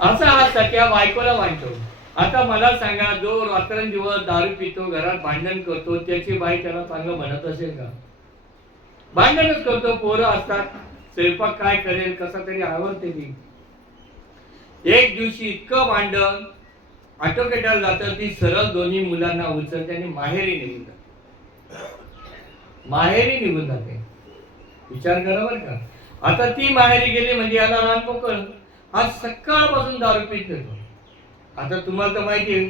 असा हा सख्या बायकोला मानतो. आता मला सांगा, जो रात्रंदिवस दारू पितो, घरात भांडण करतो, त्याची बाई त्याला चांगलं म्हणत असेल का? भांडणच करतो, पोरं असतात, स्वयंपाक काय करेल, कसा तरी आवडते ती. एक दिवशी इतकं भांडण आटोक्याला जातं, ती सरळ दोन्ही मुलांना उचलते आणि माहेरी निघून जाते. माहेरी निघून जाते. विचार करा बरं का. आता ती माहेरी गेली म्हणजे याला रान मोकळ. हा सकाळपासून दारू पीत येतो. आता तुम्हाला तर माहिती आहे,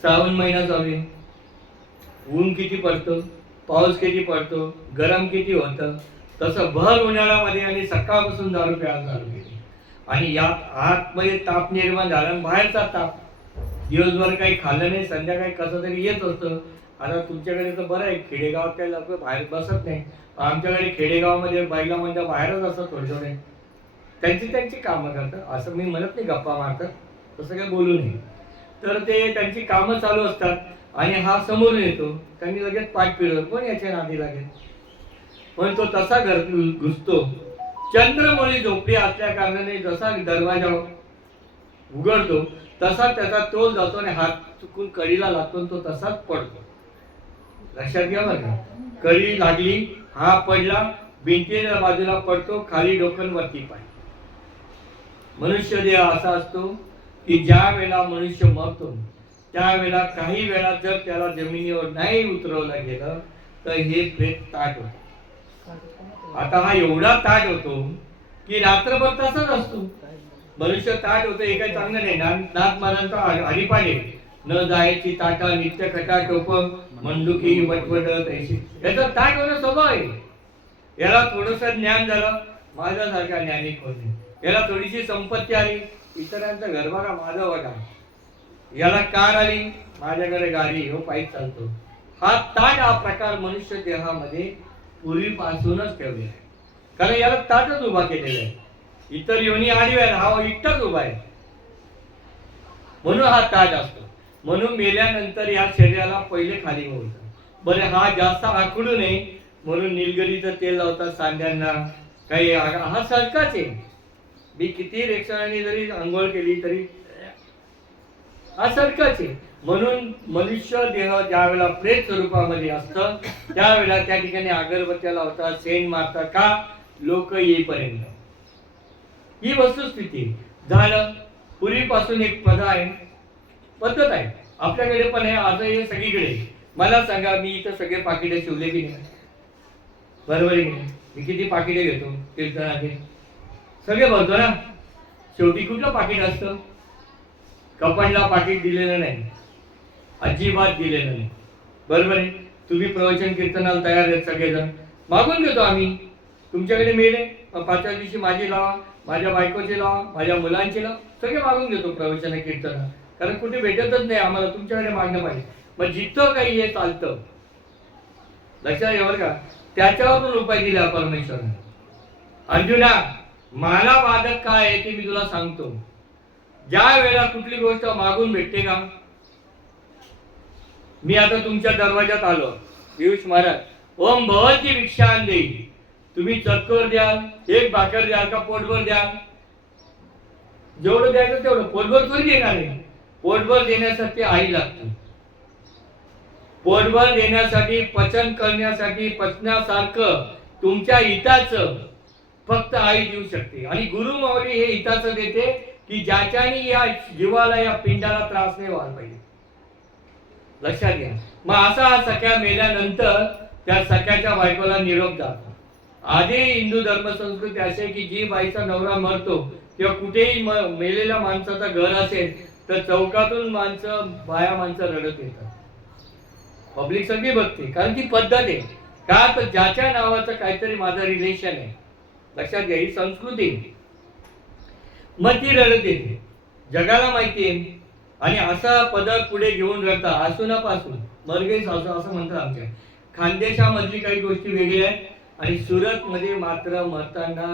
श्रावण महिना चालू आहे, ऊन किती पडतं, पाऊस किती पडतो, गरम किती होतं. तसं भर उन्हाळ्यामध्ये आणि सकाळपासून दारू प्यायला चालू केली. आणि यात आतमध्ये ताप निर्माण झाला, बाहेरचा ताप. दिवसभर काही खाल्लं नाही, संध्याकाळी कसं तरी येत होतं. आता तुमच्याकडे तर बरं आहे, खेडेगावात काही लोक बाहेर बसत नाही. आमच्याकडे खेडेगावामध्ये बायला म्हणजे बाहेरच असतात थोडे थोडे, त्यांची त्यांची कामं करतात. असं मी म्हणत नाही गप्पा मारतात, तसं काय बोलू नये. तर ते त्यांची कामं चालू असतात आणि हा समोरून येतो, त्यांनी लगेच पाठ फिरवत, पण याच्या नादी लागेल. पण तो तसा घर घुसतो. चंद्रमौली झोपडी असल्या कारणाने जसा दरवाजा उघडतो तसा त्याचा तोल जातो आणि हात चुकून कळीला लागतो, तो तसाच पडतो. लक्षात घ्या बरं का. कळी लागली, हा पडला, भिंतीच्या बाजूला पडतो, खाली डोकन वरती पाय. मनुष्य देह असा असतो की ज्या वेळेला मनुष्य मरतो त्यावेळेला काही वेळा जर त्याला जमिनीवर नाही उतरवलं गेलं तर हे प्रेत ताट होतं. आता हा एवढा ताट होतो की रात्रभर तसाच असतो. मनुष्य ताट होतं, हे काही चांगलं नाही. नाथ महाराजांचा हरिपाडे, न जायची ताटा नित्य खटा टोप मंडुकी वटवट तैशी. याचा ताट होणं स्वभाव आहे. याला थोडस ज्ञान झालं, माझ्यासारखा ज्ञानी कोण नाही. याला थोडीशी संपत्ती आली, इतरांचं घर बघा, माझं बघा. याला कार आली, माझ्याकडे गाडी, हो पायी चालतो. हा ताट, हा प्रकार मनुष्य देहामध्ये पूर्वीपासूनच ठेवलेला आहे. कारण याला ताटच उभा केलेला आहे. इतर योनी आडव्या, हा एकटाच उभा आहे, म्हणून हा ताट असतो. म्हणून मेल्यानंतर या शरीराला पहिले खाली होतं. बरं, हा जास्त आखडू नये म्हणून निलगिरीचं तेल लावतात सांड्यांना. काही हा सरकाच आहे. मी किती रेक्षणाने जरी अंघोळ केली तरी हा सरकाच आहे. म्हणून मनुष्य देह ज्या वेळेला प्रेत स्वरूपामध्ये असतं त्यावेळेला त्या ठिकाणी अगरबत्त्या लावतात, सेंट मारतात. का? लोक येईपर्यंत. ही वस्तुस्थिती झालं. पूर्वीपासून एक पद्धत आहे, आपल्याकडे पण आहे, आता हे सगळीकडे. मला सांगा, मी इथं सगळे पाकिटे शिवले की नाही? बरोबर आहे की नाही? मी किती पाकिटे घेतो कीर्तनाचे? सगळे भरतो ना. शेवटी कुठलं पाकिट असतं? कपांडला पाकिट दिलेलं नाही, अजिबात दिलेलं नाही. बरोबर आहे. तुम्ही प्रवचन कीर्तनाला तयार आहेत सगळेजण, मागून घेतो आम्ही. तुमच्याकडे मेले, पाचव्या दिवशी माझी लावा, माझ्या बायकोची लावा, माझ्या मुलांची लावा, सगळे मागून घेतो प्रवचन कीर्तन. कारण कुठे भेटतच नाही आम्हाला, तुमच्याकडे मागणं पाहिजे. मग जिथं काही हे चालतं, लक्षात घ्या बरं का, त्याच्यावरून उपाय दिला परमेश्वराने. अर्जुना, मला वादक काय आहे ते मी तुला सांगतो. ज्या वेळेला कुठली गोष्ट मागून भेटते का, मी आता तुमच्या दरवाजात आलो, पियुष महाराज, ओम भवती भिक्षान देई. तुम्ही चक्कर द्याल, एक भाकर द्याल का पोटभर द्याल? जेवढं द्यायचं तेवढं. पोटभर थोडी देणार आहे. पोटभर देण्यासाठी आई लागते. पोटभर देण्यासाठी, पचन करण्यासाठी, पचण्यासारखं तुमच्या हिताचं फक्त आई देऊ शकते. आणि गुरु माऊली हे हिताचं देते की ज्याच्याने या जीवाला, या पिंडाला त्रास नाही व्हायला पाहिजे. लक्षात घ्या. मग असा हा सख्या मेल्यानंतर त्या सख्याच्या बायकोला निरोप जातो. आधी हिंदू धर्मसंस्कृती असे की जी बाईचा नवरा मरतो किंवा कुठेही मेलेल्या माणसाचं घर असेल तर चौकातून बाया माणसं रडत येतात. पब्लिक सगळी बघते, कारण ती पद्धत आहे. का तर ज्याच्या नावाचं काहीतरी माझं रिलेशन आहे. लक्षात घ्या, ही संस्कृती. मग ती रडत येते, जगाला माहिती आहे. आणि असा पदक पुढे घेऊन रडता आसूनापासून मरगे सासू असं म्हणतात. आमच्या खानदेशामधली काही गोष्टी वेगळ्या आहेत आणि सुरत मध्ये मात्र मरताना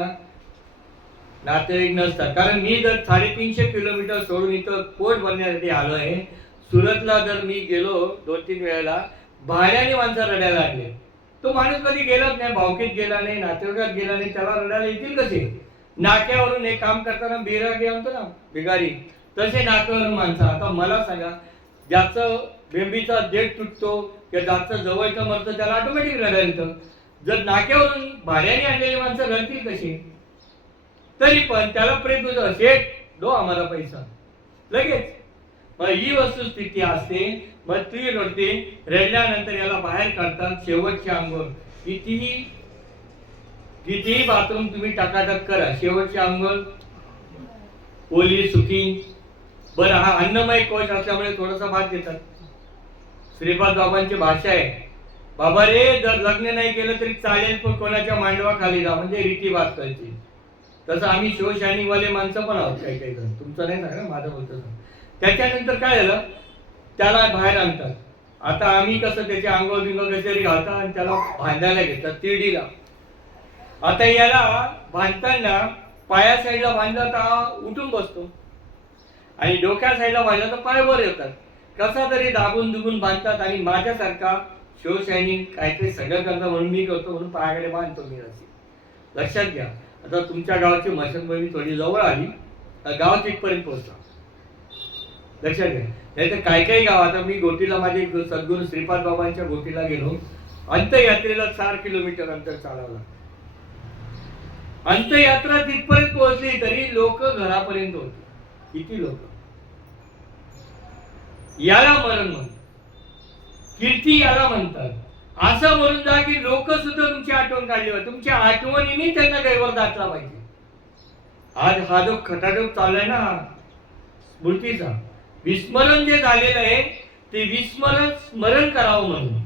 नातेवाईक नसतात. कारण मी जर 350 किलोमीटर सोडून इथं पोट भरण्यासाठी आलो आहे. सुरतला जर मी गेलो 2-3 वेळेला, भाड्याने माणसं रडायला लागले. तो माणूस कधी गेलाच नाही, भावकीत गेला नाही, नातेवाईकात गेला नाही, त्याला रडायला येतील कसे? नाक्यावरून एक काम करताना बिरागी आणतो ना भिगारी, तसे नाक्यावरून माणसं. आता मला सांगा, ज्याचं बेंबीचा देठ तुटतो किंवा ज्याचं जवळचं मरतं त्याला ऑटोमॅटिक रडायला येतं. जर नाक्यावरून भाड्याने आणलेली माणसं रडतील कशी? तरी पण त्याला प्रेत होतं, शेठ दो आम्हाला पैसा लगेच. मग ही वस्तुस्थिती असते. मग ती रडते, रडल्यानंतर याला बाहेर काढतात. शेवटच्या अंघोळ, कितीही बाथरूम तुम्ही टाकाटाक करा, शेवटची अंघोळ ओली सुकी. बरं, हा अन्नमय कोश असल्यामुळे थोडासा भात देतात. श्रीपाद बाबांची भाषा आहे, बाबा रे जर लग्न नाही केलं तरी चालेल, पण कोणाच्या मांडवा खाली जा, म्हणजे रीती बात करायची. तसं आम्ही शिवशाहीवाले माणसं पण आहोत काही काही जण, तुमचं नाही सांगा, माझं बोलतो. त्याच्यानंतर काय झालं, त्याला बाहेर आणतात. आता आम्ही कसं त्याचे अंघोळ बिंगोळ कचेरी घालतात आणि त्याला बांधायला घेतात तिरडीला. आता याला बांधताना पाया साईडला बांधला तर उठून बसतो आणि डोक्या साईडला बांधला तर पाय वर येतात. कसा तरी दाबून दुबून बांधतात. आणि माझ्यासारखा शिवसैनिक काहीतरी सगळं करता म्हणून मी करतो, म्हणून पायाकडे बांधतो मी अशी. लक्षात घ्या. आता तुमच्या गावाची मशनभूमी थोडी जवळ आली, गाव तिथपर्यंत पोहोचला. लक्षात घ्या. नाही तर काही काही गाव, आता मी गोटीला माझे सद्गुरू श्रीपाद बाबांच्या गोटीला गेलो, अंत्ययात्रेला 4 किलोमीटर अंतर चालवलं. अंत्ययात्रा तिथपर्यंत पोहोचली तरी लोक घरापर्यंत होते. किती लोक. याला मरण म्हणतात, कीर्ती याला म्हणतात. असं म्हणून जा की लोक सुद्धा तुमची आठवण काढली पाहिजे, तुमच्या आठवणीने त्यांना गैवर दाटला पाहिजे. आज हा जो खटाटोप चाललाय ना स्मृतीचा, विस्मरण जे झालेलं आहे ते विस्मरण स्मरण करावं म्हणून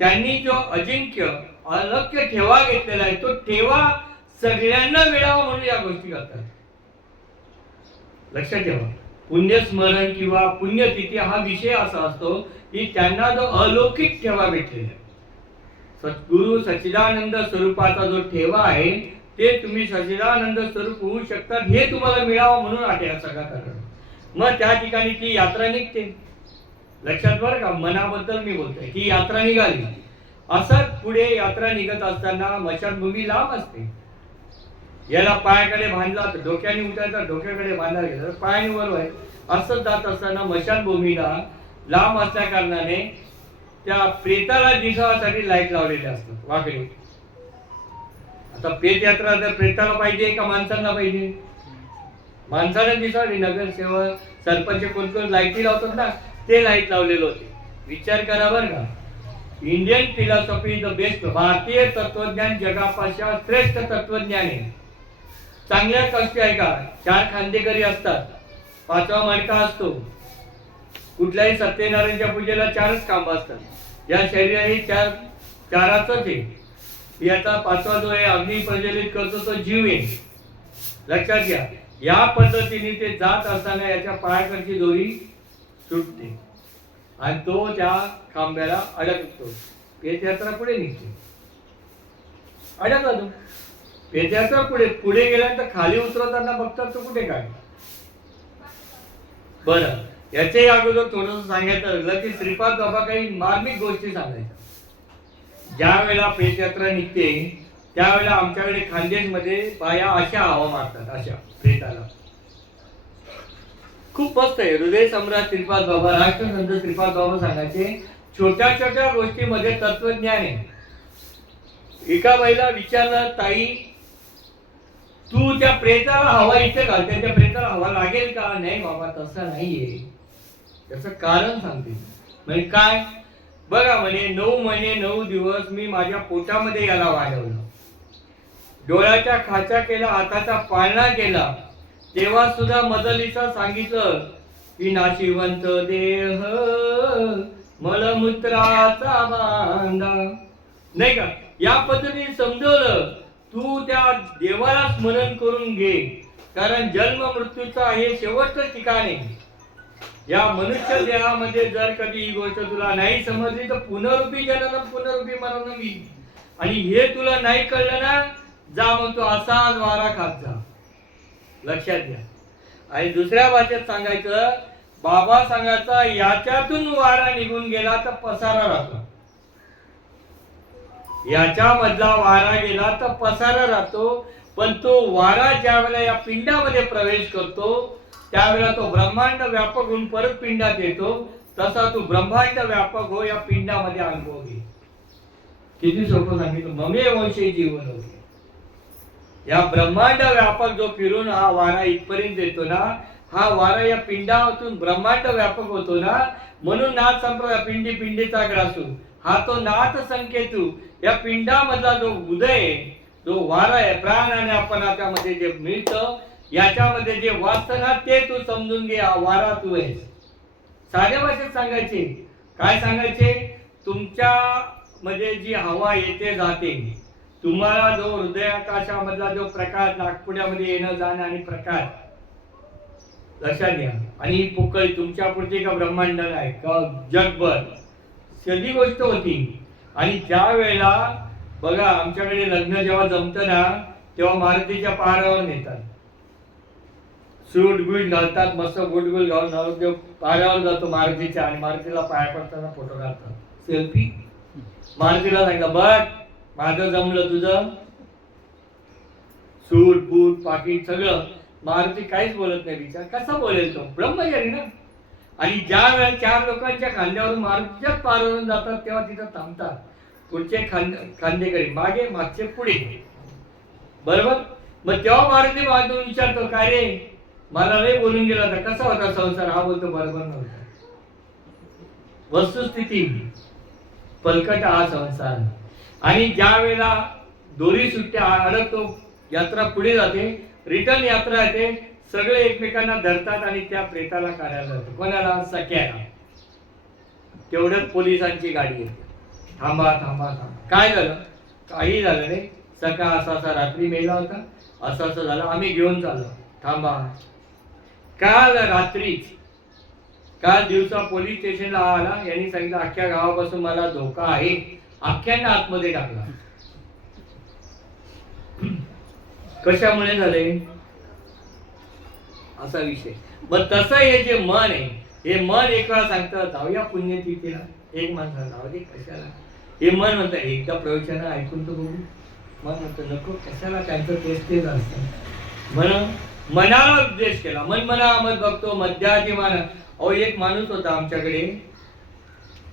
त्यांनी जो अजिंक्य अलक्ष्य ठेवा घेतलेला आहे, तो ठेवा सगळ्यांना मिळावा म्हणून या गोष्टी करतात. लक्षात ठेवा. पुण्यस्मरण किंवा पुण्यतिथी हा विषय असा असतो की त्यांना जो अलौकिक ठेवा भेटलेला आहे, सद्गुरु सच्चिदानंद स्वरूपाचा जो ठेवा आहे, ते तुम्ही सच्चिदानंद स्वरूप होऊ शकतात हे तुम्हाला मिळावं म्हणून आठवण सगळा करणं. मग त्या ठिकाणी ती यात्रा निघते. लक्षात बरं का, मनाबद्दल मी बोलतोय. ती यात्रा निघाली. असं पुढे यात्रा निघत असताना मशानभूमी लांब असते. याला पायाकडे बांधला तर डोक्याने उठायचा, डोक्याकडे बांधायला गेला तर पायाने वर व्हायचं. असं जात असताना मशानभूमीला लांब असल्या कारणाने त्या प्रेताला दिसावासाठी लाईट लावलेले असतात वाकडे. आता प्रेत यात्रा तर प्रेताला पाहिजे का माणसांना पाहिजे? माणसाला दिसावी. नगरसेवक सरपंच कोण कोण लाईटी लावतात ना, ते लाईट लावलेले होते. विचार करा बरं का. Indian philosophy the best. भारतीय तत्वज्ञान जगापेक्षा श्रेष्ठ तत्वज्ञान आहे. चांगल्या कष्टी आहे का, 4 खांदेकरी असतात, 5वा मडका असतो. कुठल्याही सत्यनारायणच्या पूजेला 4च खांब असतात. या शरीराने 4च आहे. याचा 5वा जो आहे अग्नी प्रज्वलित करतो तो जीव आहे. लक्षात घ्या. या पद्धतीने ते जात असताना याच्या पायाकडची दोरी सुटते आणि तो त्या खांब्याला अडकतो. पेटयात्रा पुढे निघते. अडकला तो. पेटयात्रा पुढे गेल्यानंतर खाली उतरताना बघतात तो कुठे काय. बरं, याच्याही अगोदर थोडंसं सांगायचं लागलं की श्रीपाद बाबा काही मार्मिक गोष्टी सांगायच्या. ज्या वेळेला पेटयात्रा निघते त्यावेळेला आमच्याकडे खानदेशमध्ये बाया अशा हवा मारतात, अशा प्रेताला. खूप मस्त आहे. हृदय सम्राट श्रीपाद बाबा, राष्ट्रसंत श्रीपाद बाबा सांगायचे, छोट्या छोट्या गोष्टीमध्ये तत्वज्ञान आहे. एका बाईला विचारलं, ताई तू त्या प्रेताला हवा इथे घालते, त्या प्रेताला हवा लागेल का? नाही बाबा तसं नाहीये. त्याचं कारण सांगते. म्हणजे काय? बघा म्हणे, 9 महिने 9 दिवस मी माझ्या पोटामध्ये याला वाढवलं, डोळ्याच्या खाचा केला, हाताचा पाळणा केला, तेव्हा सुद्धा मदलीचा सांगितलं की नाशिवंत देह मलमूत्राचा बांधा, नाही का? या पद्धतीने समजवलं. तू त्या देवाला स्मरण करून घे, कारण जन्म मृत्यूचा हे शेवटचं ठिकाण आहे. या मनुष्य देहामध्ये जर कधी ही गोष्ट तुला नाही समजली तर पुनरुपी जनन पुनरुपी मरण होईल. आणि हे तुला नाही कळलं ना, जा मग तो असाच वारा खात जा. लक्षात घ्या. आणि दुसऱ्या भाषेत सांगायचं, बाबा सांगायचा, याच्यातून वारा निघून गेला तर पसारा राहतो. याच्या मधला वारा गेला तर पसारा राहतो. पण तो वारा ज्या वेळेला या पिंडामध्ये प्रवेश करतो त्यावेळेला तो ब्रह्मांड व्यापक होऊन परत पिंडात येतो. तसा तू ब्रह्मांड व्यापक हो, या पिंडामध्ये अनुभव घे. किती सोपं सांगितलं. ममे वंशी जीवन होते. या ब्रह्मांड व्यापक जो फिरून हा वारा इथपर्यंत येतो ना, हा वारा या पिंडातून ब्रह्मांड व्यापक होतो ना, म्हणून नाथ संप्रदाय पिंडी पिंडीचा ग्रासू, हा तो नाथ संकेतू. या पिंडामधला जो उदय, जो वारा आहे, प्राण आणि आपण त्यामध्ये जे मिळतं, याच्यामध्ये जे वाचतं ना, ते तू समजून घे. हा वारा तू आहेस. साध्या भाषेत सांगायचे, काय सांगायचे? तुमच्या मध्ये जी हवा येते जाते, तुम्हाला जो हृदयाकाशामधला जो प्रकाश, नागपुड्यामध्ये येणं जाणं आणि प्रकाश, लक्षात घ्या. आणि ही पोकळी तुमच्या पुढची का ब्रह्मांड आहे का जगभर, साधी गोष्ट होती. आणि ज्या वेळेला बघा आमच्याकडे लग्न जेव्हा जमतं ना, तेव्हा मारुतीच्या पहारावर नेतात. सूट बूट घालतात, मस्त बूट बूट घालून नवरदेव पहारावर जातो मारुतीच्या, आणि मारुतीला पाया पडताना फोटो काढतात, सेल्फी. मारुतीला सांगितलं, बघ माझं जमलं, तुझं सूट बूट पाकिट सगळं. मारुती काहीच बोलत नाही. विचार कसा बोलेल तो, ब्रह्मचारी ना. आणि ज्या वेळेला 4 लोकांच्या खांद्यावरून मारुतीच्याच पारावरून जातात तेव्हा तिथं थांबतात. पुढचे खांदेकरी मागे, मागचे पुढे, बरोबर. मग तेव्हा मारुती बाजून विचारतो, काय रे मला लय बोलून गेला होता, कसा होता संसार? हा बोलतो, बरोबर नव्हता. वस्तुस्थिती पलकट हा संसार. आणि ज्या वेळेला दोरी सुट्ट्या अडकतो, यात्रा पुढे जाते, रिटर्न यात्रा येते, सगळे एकमेकांना धरतात आणि त्या प्रेताला काढायला जातो. कोणाला? सख्याला. तेवढ्यात पोलिसांची गाडी येते. थांबा थांबा थांबा. काय झालं? काही झालं नाही. सखा असा असा रात्री मेला होता, असं असं झालं, आम्ही घेऊन चाललो. थांबा. काल रात्रीच, काल दिवसा पोलीस स्टेशनला आला, यांनी सांगितलं अख्ख्या गावापासून मला धोका आहे, अख्ख्यांना आतमध्ये टाकला. कशामुळे झाले? असा विषय. मग तसं हे जे मन आहे, हे मन एक वेळा सांगतं जाऊया पुण्यतिथीला, एक माणसा जाऊ दे कशाला. हे मन म्हणतं एकदा प्रवचन ऐकून तर बघू. मन म्हणतं नको कशाला, त्यांचं तेच असतं. म्हणून मनाला उपदेश केला. मन मना मत बघतो मध्याधिमान. अहो एक माणूस होता आमच्याकडे,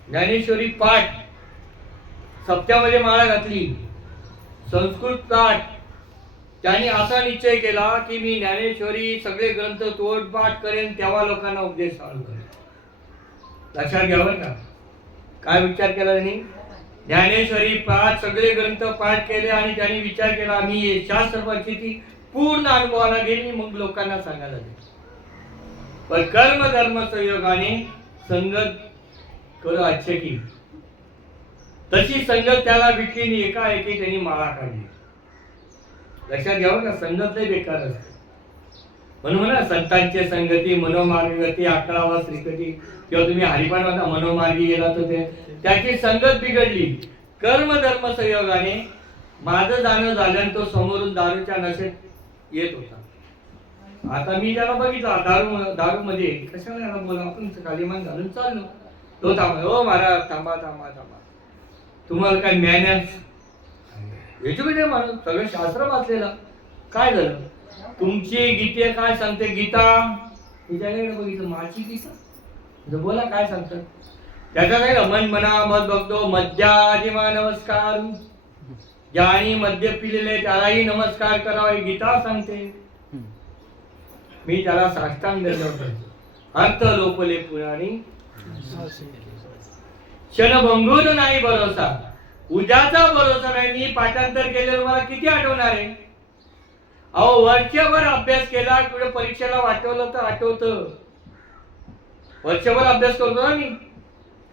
ज्ञानेश्वरी पाठ सप्त्यामध्ये माळा घातली, संस्कृत पाठ. त्यांनी असा निश्चय केला की मी ज्ञानेश्वरी सगळे ग्रंथ तोडपाठ करेन, तेव्हा लोकांना उपदेश चालू करेन. लक्षात घ्यावं का? काय विचार केला त्यांनी? ज्ञानेश्वरी पाठ सगळे ग्रंथ पाठ केले आणि त्यांनी विचार केला मी शास्त्र परिस्थिती पूर्ण अनुभवाला गेली, मग लोकांना सांगायला लागले. पण कर्म धर्म संयोगाने संगत करू अच्छे की, तशी संगत त्याला विकली, एकाएकी त्यांनी माळा काढली. लक्षात घ्यावं का? संगत लय बेकार असते. म्हणून ना संतांचे संगती मनोमार्गती अकळावा श्रीकटी, किंवा तुम्ही हरिपाठ म्हणता मनोमार्गी गेला तर ते त्याची संगत बिघडली. कर्म धर्म संयोगाने माझं जाणं झालं, तो समोरून दारूच्या नशेत येत होता. आता मी त्याला बघितलं दारू मध्ये, कशाला याला बोला, आपण कालीमान घालून चाललो. तो थांबा, हो महाराज थांबा थांबा थांबा, तुम्हाला काय मॅनर्स, एज्युकेटेड माणूस, सगळं शास्त्र वाचलेला. काय झालं? तुमची गीते काय सांगते? गीता तिच्याकडे बघितलं, माझी गीता बोला काय सांगतात. त्याचा काय मन मना मत बघतो मध्याधिमा नमस्कार, ज्यानी मध्य पिलेले त्यालाही नमस्कार करावा, ही गीता सांगते. मी त्याला साष्टांग दंडवत करतो. अर्थ लोपले पुराणी क्षणभंगूर नाही भरोसा, उद्याचा भरोसा नाही. मी पाठांतर केलेलं मला किती आठवणार आहे? अहो वर्षभर अभ्यास केला, कुठे परीक्षेला वाटवलं तर आठवतं. वर्षभर अभ्यास करतो ना मी,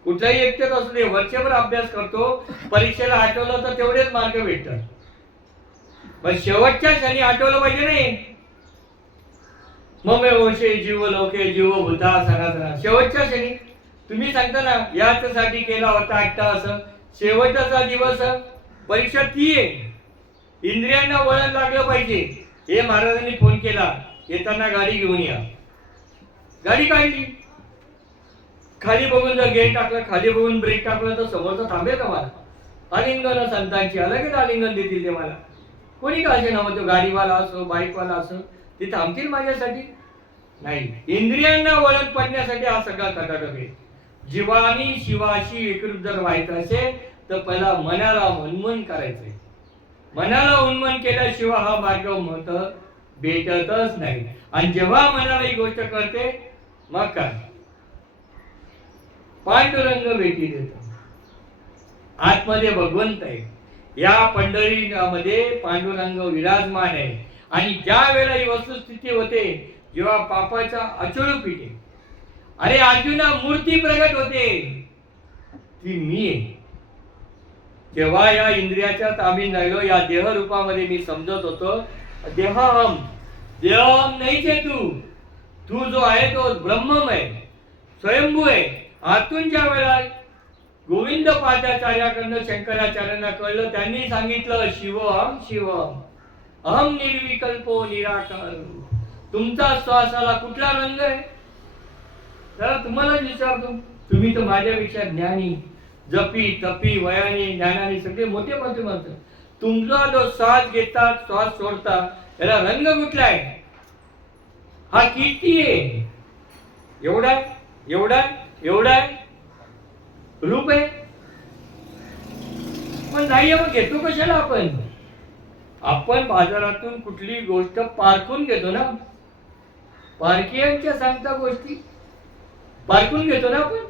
कुठलाही एकटेच असू दे, वर्षभर अभ्यास करतो, परीक्षेला आठवलं तर तेवढेच मार्क भेटतात, पण शेवटच्या क्षणी आठवलं पाहिजे नाही. मग वशे जीव लोके जीव भूता सनातना, शेवटच्या क्षणी तुम्ही सांगता ना याच्यासाठी केला होता असं, शेवटचा दिवस परीक्षा ती आहे. इंद्रियांना वळण लागलं पाहिजे. हे महाराजांनी फोन केला, येताना गाडी घेऊन या. गाडी काढली, खाली बघून जर गेट टाकलं, खाली बघून ब्रेक टाकलं तर समोरचा थांबेल का मला? आलिंगन संतांची लगेच आलिंगन देतील ते मला. कोणी का असे नव्हतं, गाडीवाला असो बाईकवाला असो, ते थांबतील माझ्यासाठी? नाही. इंद्रियांना वळण पडण्यासाठी हा सगळा कटाटक आहे. जीवानी शिवाशी एकरूप जर व्हायचं असेल तर पहिला मनाला उन्मन करायचंय. मनाला उन्मन केल्याशिवाय हा मार्ग भेटतच नाही. आणि जेव्हा मनाला ही गोष्ट करते मग काय, पांडुरंग भेटी देतो. आतमध्ये भगवंत आहे. या पंढरीमध्ये पांडुरंग विराजमान आहे. आणि ज्या वेळेला ही वस्तुस्थिती होते, जेव्हा पापाचा अचूळ पिटे, अरे अर्जुना मूर्ती प्रगट होते, ती मी आहे. जेव्हा या इंद्रियाच्या ताबीत राहिलो, या देह रूपामध्ये मी समजत होतो देहम देहम नाहीच आहे तू जो आहे तो ब्रह्मम आहे, स्वयंभू आहे. आतून ज्या वेळेला गोविंद पादाचार्याकडनं शंकराचार्यांना कळलं, त्यांनी सांगितलं शिवम शिवम अहम निर्विकल्पो निराकार. तुमचा श्वासाला कुठला रंग आहे? तर तुम्हाला विचारतो, तुम्ही तर माझ्यापेक्षा ज्ञानी, जपी तपी वयाने ज्ञानाने सगळे मोठे मोठे म्हणतात. तुमचा जो श्वास घेतात श्वास सोडता याला रंग कुठला आहे? हा किती आहे? एवढा एवढा एवढा रूप आहे. पण नाही, मग घेतो कशाला आपण? आपण बाजारातून कुठली गोष्ट पारखून घेतो ना, पारखीयांच्या सांगता गोष्टी पारखून घेतो ना आपण,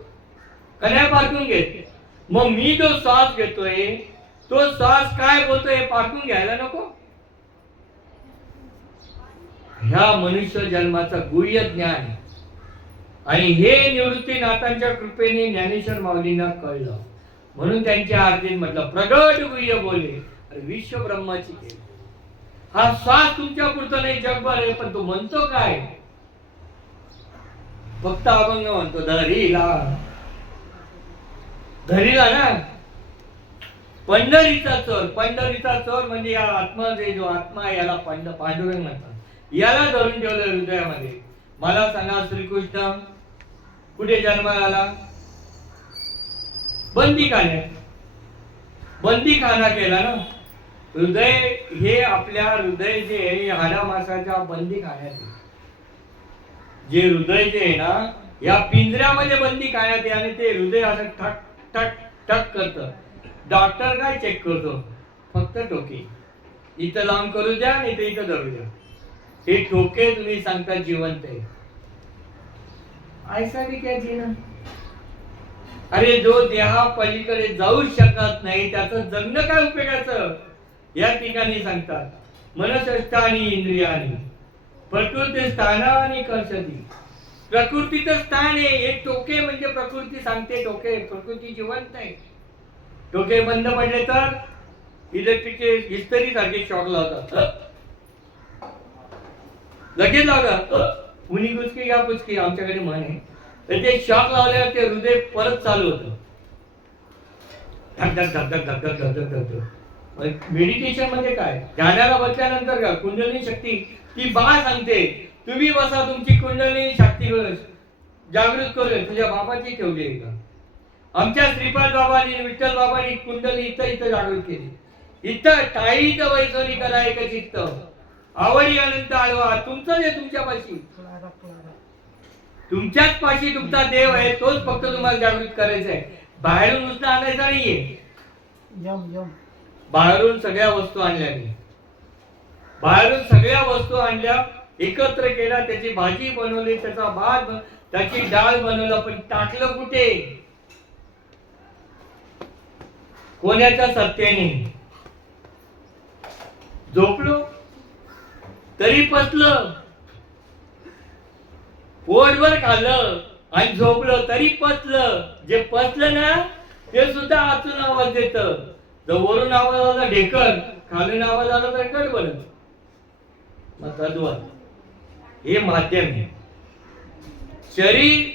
का नाही पारखून घेत? मग मी जो श्वास घेतोय तो श्वास काय बोलतोय हे पारखून घ्यायला नको? ह्या मनुष्य जन्माचा गुह्य ज्ञान, आणि हे निवृत्तीनाथांच्या कृपेने ज्ञानेश्वर माऊलींना कळलं. म्हणून त्यांच्या आरतीत म्हटलं प्रगट गुह्य बोले विश्व ब्रह्माची केली. हा श्वास तुमच्या पुरता नाही, जगभर आहे, पण तो म्हणतो काय? फक्त अभंग म्हणतो धरीला धरीला ना. पंढरीचा चोर, पंढरीचा चोर म्हणजे या आत्मा, जो आत्मा आहे याला पांडुरंग म्हणतात. याला धरून ठेवलं हृदयामध्ये. मला सांगा, श्रीकृष्ण कुठे जन्माला आला? बंदीखाना केला ना. हृदय हे आपल्या हृदय जे आहे हाडामासाच्या बंदीखान्यात आहे. जे हृदय जे आहे ना या पिंजऱ्यामध्ये बंदीखान्यात आहे, आणि ते हृदय असं ठक ठक ठक करतं. डॉक्टर काय चेक करतो? फक्त ठोके. इथं लांब करू द्या आणि ते इथं धरू द्या. हे ठोके तुम्ही सांगता जिवंत आहे. ऐसा भी क्या जीना? अरे जो देहा पलीकडे जाऊ शकत नाही त्याचं जगणं काय उपयोगाचं? या ठिकाणी सांगतात मनसष्टानी इंद्रियानी प्रकृती स्थानानी कर्षती. प्रकृतीचं स्थान आहे. एक टोके म्हणजे प्रकृती सांगते टोके, प्रकृती जिवंत आहे. टोके बंद पडले तर इलेक्ट्रिकचे इस्त्री सारखे शॉक लावतात. लगेच लावतात उनी कुचकी या पुचकी, आमच्याकडे म्हण आहे. तर ते शॉक लावल्यावर ते हृदय परत चालू होतं. धक धक धक धक धक धक धक धक धक. मेडिटेशन म्हणजे काय? ध्यानाला बसल्यानंतर का कुंडलिनी शक्ती ती बा सांगते तुम्ही बसा, तुमची कुंडलिनी शक्ती जागृत करूया. तुझ्या बाबाची ठेवली आहे का? आमच्या श्रीपाद बाबांनी विठ्ठल बाबांनी कुंडली इथं जागृत केली. इथं टाईत वैसोनी करा एक चित्त आवडी अनंत आळवा. तुमचं जे तुमच्या पाशी, तुमच्याच पाशी तुमचा देव आहे, तोच फक्त तुम्हाला जागृत करायचा आहे. बाहेरून नुसतं आणायचा नाहीये. बाहेरून सगळ्या वस्तू आणल्या मी, बाहेरून सगळ्या वस्तू आणल्या, एकत्र केला, त्याची भाजी बनवली, त्याचा भात, त्याची डाळ बनवलं, पण टाकलं कुठे? कोणाच्या सत्याने? झोपलो तरी पचलं, पोटभर खाल्लं आणि झोपलं तरी पचलं. जे पचलं ना ते सुद्धा आतून आवाज देत. जर वरून आवाज आला ढेकर, खालून आवाज आला तर गडबड. मग तद्वत हे माध्यम आहे. शरीर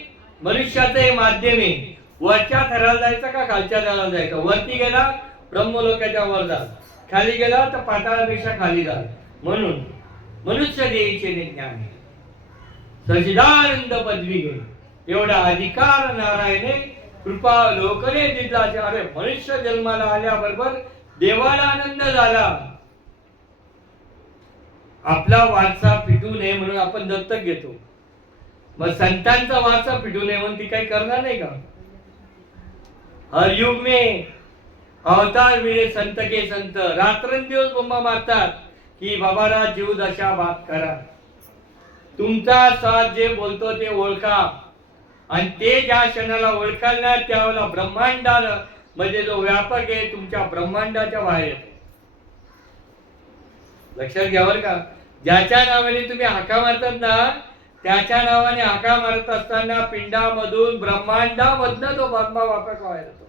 मनुष्याचं हे माध्यम आहे. वरच्या थराला जायचं का खालच्या थराला जायचं? वरती गेला ब्रह्मलोकाच्या वर जा, खाली गेला तर पाताळापेक्षा खाली जा. म्हणून मनुष्य देईचे ज्ञान आहे, सचिदानंद पदवी घे, एवढा अधिकार नारायणे कृपा लोकने दिला. अरे मनुष्य जन्माला आल्याबरोबर देवाला आनंद झाला. आपला वारसा फिटू नये म्हणून आपण दत्तक घेतो. मग संतांचा वारसा फिटू नये म्हणून ती काही करणार नाही का? हर युग में अवतार मिळे संत के संत, रात्रंदिवस बोंबा मारतात की बाबारा जीव दशा बात करा. तुमचा साथ जे बोलतो ते ओळखा, आणि ते ज्या क्षणाला ओळखाल ना त्यावेळेला ब्रह्मांडाला म्हणजे जो व्यापक आहे तुमच्या ब्रह्मांडाच्या बाहेर येतो. लक्षात घ्यावर का? ज्याच्या नावाने तुम्ही हाका मारतात ना त्याच्या नावाने हाका मारत असताना पिंडामधून ब्रह्मांडामधनं तो ब्रह्मा व्यापक बाहेर येतो.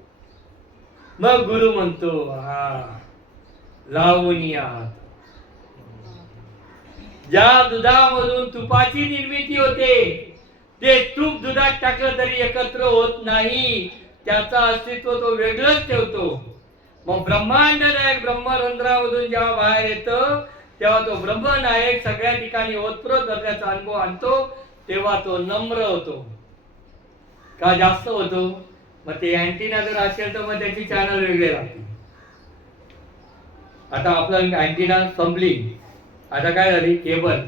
मग गुरु म्हणतो हा लावून या. ज्या दुधामधून तुपाची निर्मिती होते ते तूप दुधात टाकलं तरी एकत्र होत नाही, त्याचं अस्तित्व तो वेगळंच ठेवतो. मग ब्रह्मांड नायक ब्रह्मरंध्रामधून जेव्हा बाहेर येतं तेव्हा तो ब्रह्मनायक सगळ्या ठिकाणी ओतप्रोत धरण्याचा अनुभव आणतो. तेव्हा तो नम्र होतो का जास्त होतो? मग ते अँटिना जर असेल तर मग त्याची चॅनल वेगळे राहते. आता आपलं अँटिना संपली, आता काय झाली? केबल.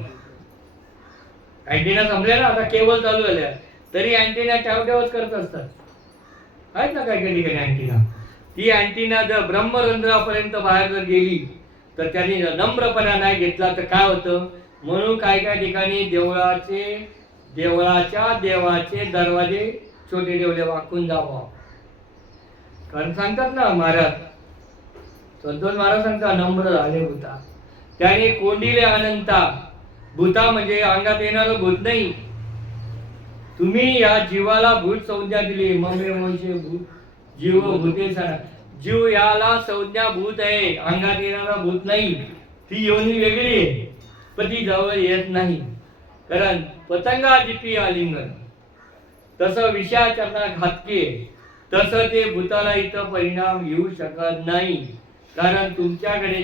अँटिना संपल्या ना, आता केबल चालू झाल्या, तरी अँटिना टॅवटॅवच करत असतात. आहेत ना काही काही ठिकाणी अँटिना. ती अँटिना जर ब्रह्मरंध्रापर्यंत बाहेर जर गेली तर त्यांनी नम्रपणा नाही घेतला तर काय होतं? म्हणून काय काय ठिकाणी देवळाच्या देवाचे दरवाजे छोटे ठेवले वाकून जावा. कारण सांगतात ना महाराज, संतोष महाराज सांगतात नम्र झाले भूता त्याने कोंडिले अनंता. भूता म्हणजे अंगात येणारं भूत नाही. तुम्ही या जीवाला भूत संज्ञा दिली. ममे वंशे भूत जीव भूते सणा. जीव याला संज्ञा भूत आहे, अंगात येणारा भूत नाही. ती योनी वेगळी आहे पण ती जवळ येत नाही. कारण पतंगा जिपी आलिंगन तसं विषयाचरणा घातकी आहे, तसं ते भूताला इथं परिणाम येऊ शकत नाही. कारण तुमच्याकडे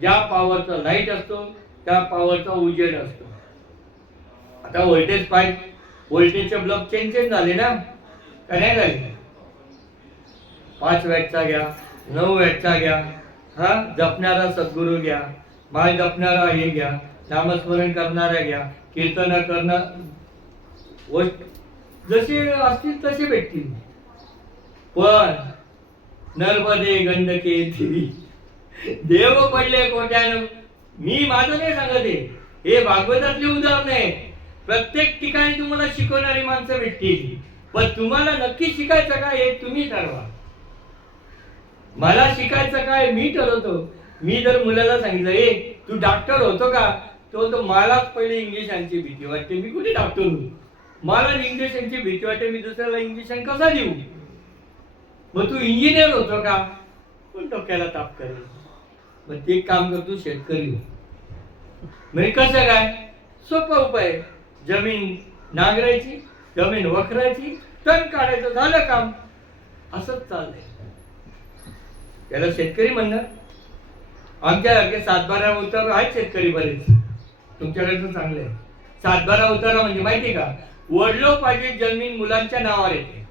ज्या पॉवरचा लाईट असतो त्या पॉवरचा उजेड असतो. आता व्होल्टेज पाईप, व्होल्टेजचे बल्ब चेंज झाले ना, का नाही झाले? 5 वॅटचा घ्या, 9 वॅटचा घ्या, हा जपणारा सद्गुरू घ्या, माळ जपणारा हे घ्या, नामस्मरण करणारा घ्या, कीर्तन करणार, जसे असतील तसे भेटतील. पण नर्मदे गंडके देवी देव पडले कोट्यानं. मी माझं नाही सांगत हे भागवतातले उदाहरण आहे. प्रत्येक ठिकाणी तुम्हाला शिकवणारी माणसं भेटतील, पण तुम्हाला नक्की शिकायचं काय हे तुम्ही ठरवा. मला शिकायचं काय मी ठरवतो. मी जर मुलाला सांगितलं तू डॉक्टर होतो का, तो मलाच पहिले इंग्लिशांची भीती वाटते, मी कुठे डॉक्टर होऊ. मला इंग्लिशांची भीती वाटते, मी दुसऱ्याला इंग्लिशन कसा देऊ. मग तू इंजिनियर होतो का, कोण डोक्याला ताप करेल. मग ते काम करतो शेतकरी. म्हणजे कसं काय? सोपा उपाय. जमीन नांगरायची, जमीन वखरायची, तण काढायचं, झालं काम. असंच चाललंय. त्याला शेतकरी म्हणणार. आमच्यासारखे 7-12 उतारा आहेत शेतकरी बरेच. तुमच्याकडे तर चांगले आहे. 7-12 उतारा म्हणजे माहिती का, वडलो पाहिजे जमीन मुलांच्या नावावर येते.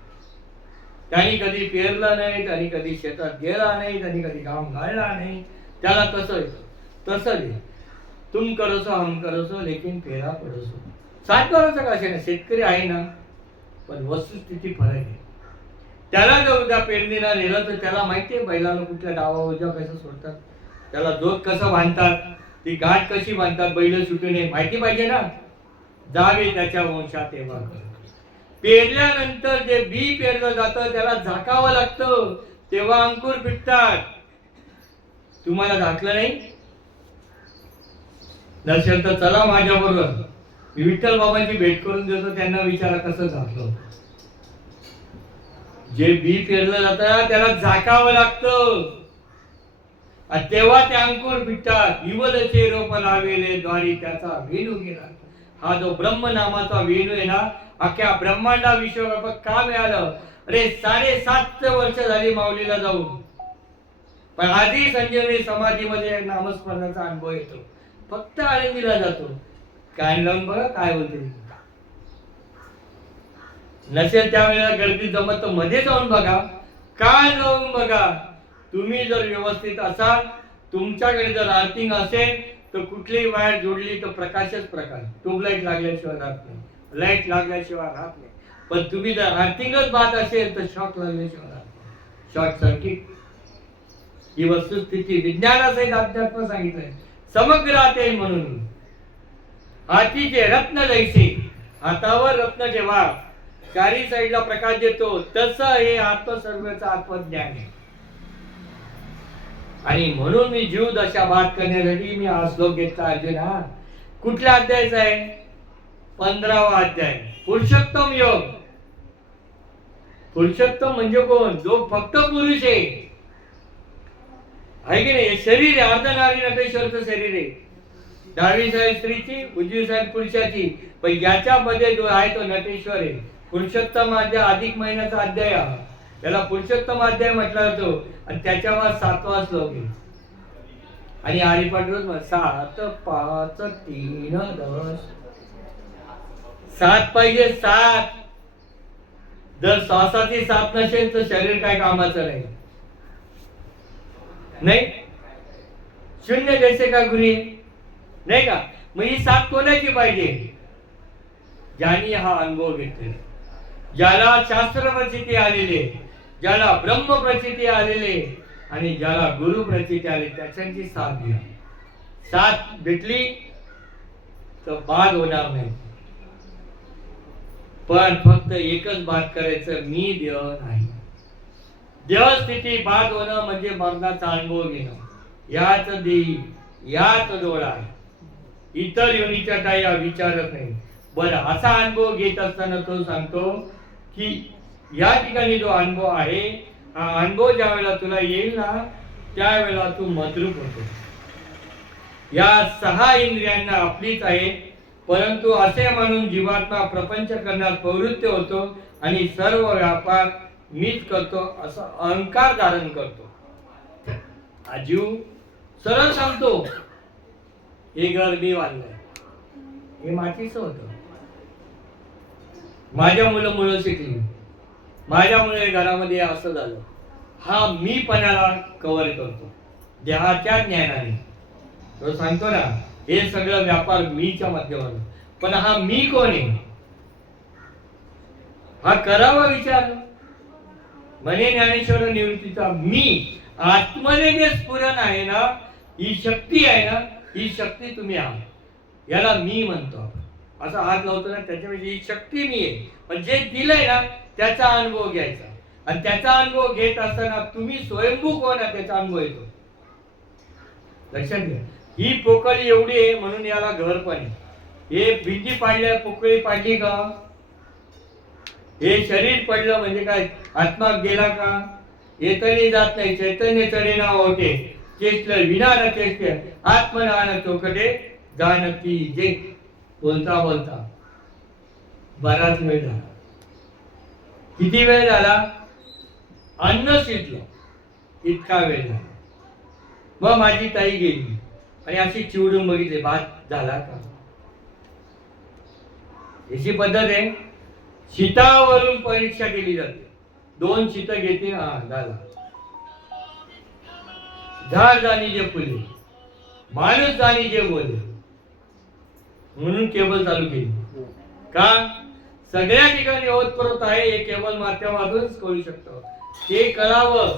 त्यांनी कधी पेरलं नाही, त्यांनी कधी शेतात गेला नाही, त्यांनी कधी काम गाळला नाही, त्याला तसं येतं. तसं तुम करोसो हम करोसो लेकिन फेरा पडोसो. 7-12चा कशा नाही, शेतकरी आहे ना, पण वस्तुस्थिती फरक आहे. त्याला जर उद्या पेरणीला नेलं तर त्याला माहिती आहे बैलाला कुठल्या डावा उजा कसं सोडतात, त्याला जोत कसं बांधतात, ती गाठ कशी बांधतात, बैल सुटू नये माहिती पाहिजे ना. जावे त्याच्या वंशात तेव्हा. पेरल्यानंतर जे बी पेरलं जातं त्याला झाकावं लागतं, तेव्हा अंकुर पिकतात. तुम्हाला झाकलं नाही नसेल तर चला माझ्या बरोबर, मी विठ्ठल बाबांची भेट करून देतो, त्यांना विचारा कसं झाकलं. जे बी पेरलं जातं त्याला झाकावं लागतं, तेव्हा ते अंकुर पिटतात. इवलचे रोप लावेले द्वारी त्याचा वेणू गेला. हा जो ब्रह्म नामाचा वेणू आहे ना, अख्ख्या ब्रह्मांडा विश्वव्यापक का मिळालं? अरे 7.5 वर्ष झाली माऊलीला जाऊन, पण आधी संजीवनी समाधीमध्ये नामस्मरणाचा अनुभव येतो. फक्त आळंदीला जातो, काय लावून बघा काय बोलते. नसेल त्यावेळेला गर्दी जमत तर मध्ये जाऊन बघा, काय लावून बघा. तुम्ही जर व्यवस्थित असाल, तुमच्याकडे जर अर्थिंग असेल तर कुठलीही वायर जोडली तर प्रकाशच प्रकाश. ट्यूबलाईट लागल्याशिवाय राहत नाही, लाईट लागल्याशिवाय राहत नाही. पण तुम्ही जर अर्थिंगच बात असेल तर शॉक लागल्याशिवाय राहत नाही, शॉर्ट सर्किट. ही वस्तुस्थिती विज्ञानासहित अध्यात्म सांगितलंय. समग्राते म्हणून हातीचे रत्न जैसे, हातावर रत्न ठेवा, चारी साईडला प्रकाश देतो, तसं हे आत्मसर्वचं आत्मज्ञान आहे. आणि म्हणून मी जीव दशा बात करण्यासाठी मी हा श्लोक घेतला. अर्जुन, हा कुठल्या अध्यायाचा आहे? 15वा अध्याय, पुरुषोत्तम योग. पुरुषोत्तम म्हणजे कोण? जो फक्त पुरुष आहे की नाही. शरीर आहे, अर्धनारी नटेश्वरचं शरीर आहे. डावी साईड स्त्रीची, उजवी साईड पुरुषाची, पण याच्यामध्ये जो आहे तो नटेश्वर आहे. पुरुषोत्तम अध्याय अधिक महिन्याचा अध्याय, त्याला पुरुषोत्तम अध्याय म्हटला जातो. आणि त्याच्यावर 7वा श्लोक आहे. आणि हरिपाठ रोज 7, 5, 3, 10. 7 पाहिजे, 7. जर श्वासाची 7 नसेल तर शरीर काय कामाचं नाही. नाही, शून्य जैसे का गुरी, नाही का. मग ही 7 कोणाची पाहिजे? ज्यांनी हा अनुभव घेतलेला, ज्याला शास्त्र प्रचिती आलेले, ज्याला ब्रह्म प्रचिती आलेले आणि ज्याला गुरु प्रचिती आले, त्याच्यांची साथ घ्या. साथ भेटली तर बाद होणार नाही. पण फक्त एकच बात करायचं, मी देव नाही. देवस्थिती बाद होणं म्हणजे मरणाचा अनुभव घेणं. याच देही, याच डोळा, इतर योनीच्या काही विचारत नाही. बरं, असा अनुभव घेत असताना तो सांगतो की या ठिकाणी जो अनुभव आहे, हा अनुभव ज्या वेळेला तुला येईल ना, त्यावेळेला तू मद्रूप होतो. या 6 इंद्रियांना आपलीच आहे, परंतु असे म्हणून जीवात्मा प्रपंच करण्यात प्रवृत्त होतो आणि सर्व व्यापार मीच करतो असा अहंकार धारण करतो. हा जीव सरळ सांगतो, हे घर मी बांधलंय, हे मातीचं होतं, माझ्या मुलं शिकली, माझ्यामुळे घरामध्ये असं झालं. हा मीपणाला कव्हर करतो देहाच्या ज्ञानाने. तो सांगतो ना, हे सगळं व्यापार मीच्या माध्यमातून. पण हा मी कोण आहे? हा करावा विचार. म्हणे ज्ञानेश्वर निवृत्तीचा मी, आत्मध्ये जे स्फुरण आहे ना, ही शक्ती आहे ना, ही शक्ती तुम्ही आहात, याला मी म्हणतो. असा हात लावतो ना, त्याच्यामध्ये ही शक्ती मी आहे. पण जे दिलंय ना, त्याचा अनुभव घ्यायचा. आणि त्याचा अनुभव घेत असताना तुम्ही स्वयंभू कोण आहे त्याचा अनुभव येतो. लक्षात घ्या, ही पोकळी एवढी आहे म्हणून याला घर पण आहे. हे भिंती पाडल्या, पोकळी पाडली का? हे शरीर पडलं म्हणजे काय, आत्मा गेला का? येतनी जात नाही, चैतन्य चढेना होते, चेष्ट विना न चेष्ट, आत्मना न चोखटे जानती जे. बोलता बोलता बराच वेळ झाला. किती वेळ झाला? अन्न शिजलं इतका वेळ झाला. मग माझी ताई गेली आणि अशी चिवडून बघितले, भात झाला का? याची पद्धत आहे. शीतावरून परीक्षा केली जाते. 2 शीत घेते, हा झाला. झाड जाणी जे फुले, माणूस जाणी जे बोले, म्हणून केबल चालू केली. का? सगळ्या ठिकाणी ओतप्रोत आहे, हे केबल माध्यमातूनच कळू शकतो. ते कळावं.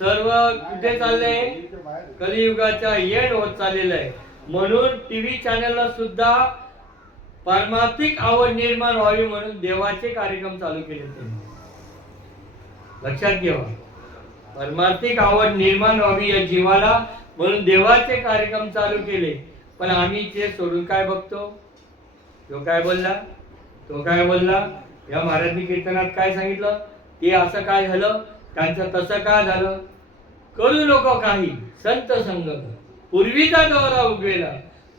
सर्व कुठे चाललंय? कलियुगाच्या एंड होत चाललेलं आहे. म्हणून टीव्ही चॅनलला सुद्धा पारमार्थिक आवड निर्माण व्हावी म्हणून देवाचे कार्यक्रम चालू केले. लक्षात घ्या, परमार्थिक आवड निर्माण व्हावी या जीवाला म्हणून देवाचे कार्यक्रम चालू केले. पण आम्ही ते सोडून काय बघतो? तो काय बोलला या महाराजांनी कीर्तनात काय सांगितलं की असं काय झालं, त्यांचं तसं काय झालं. करू नको काही संत संग पूर्वीचा दोरा उगवेला.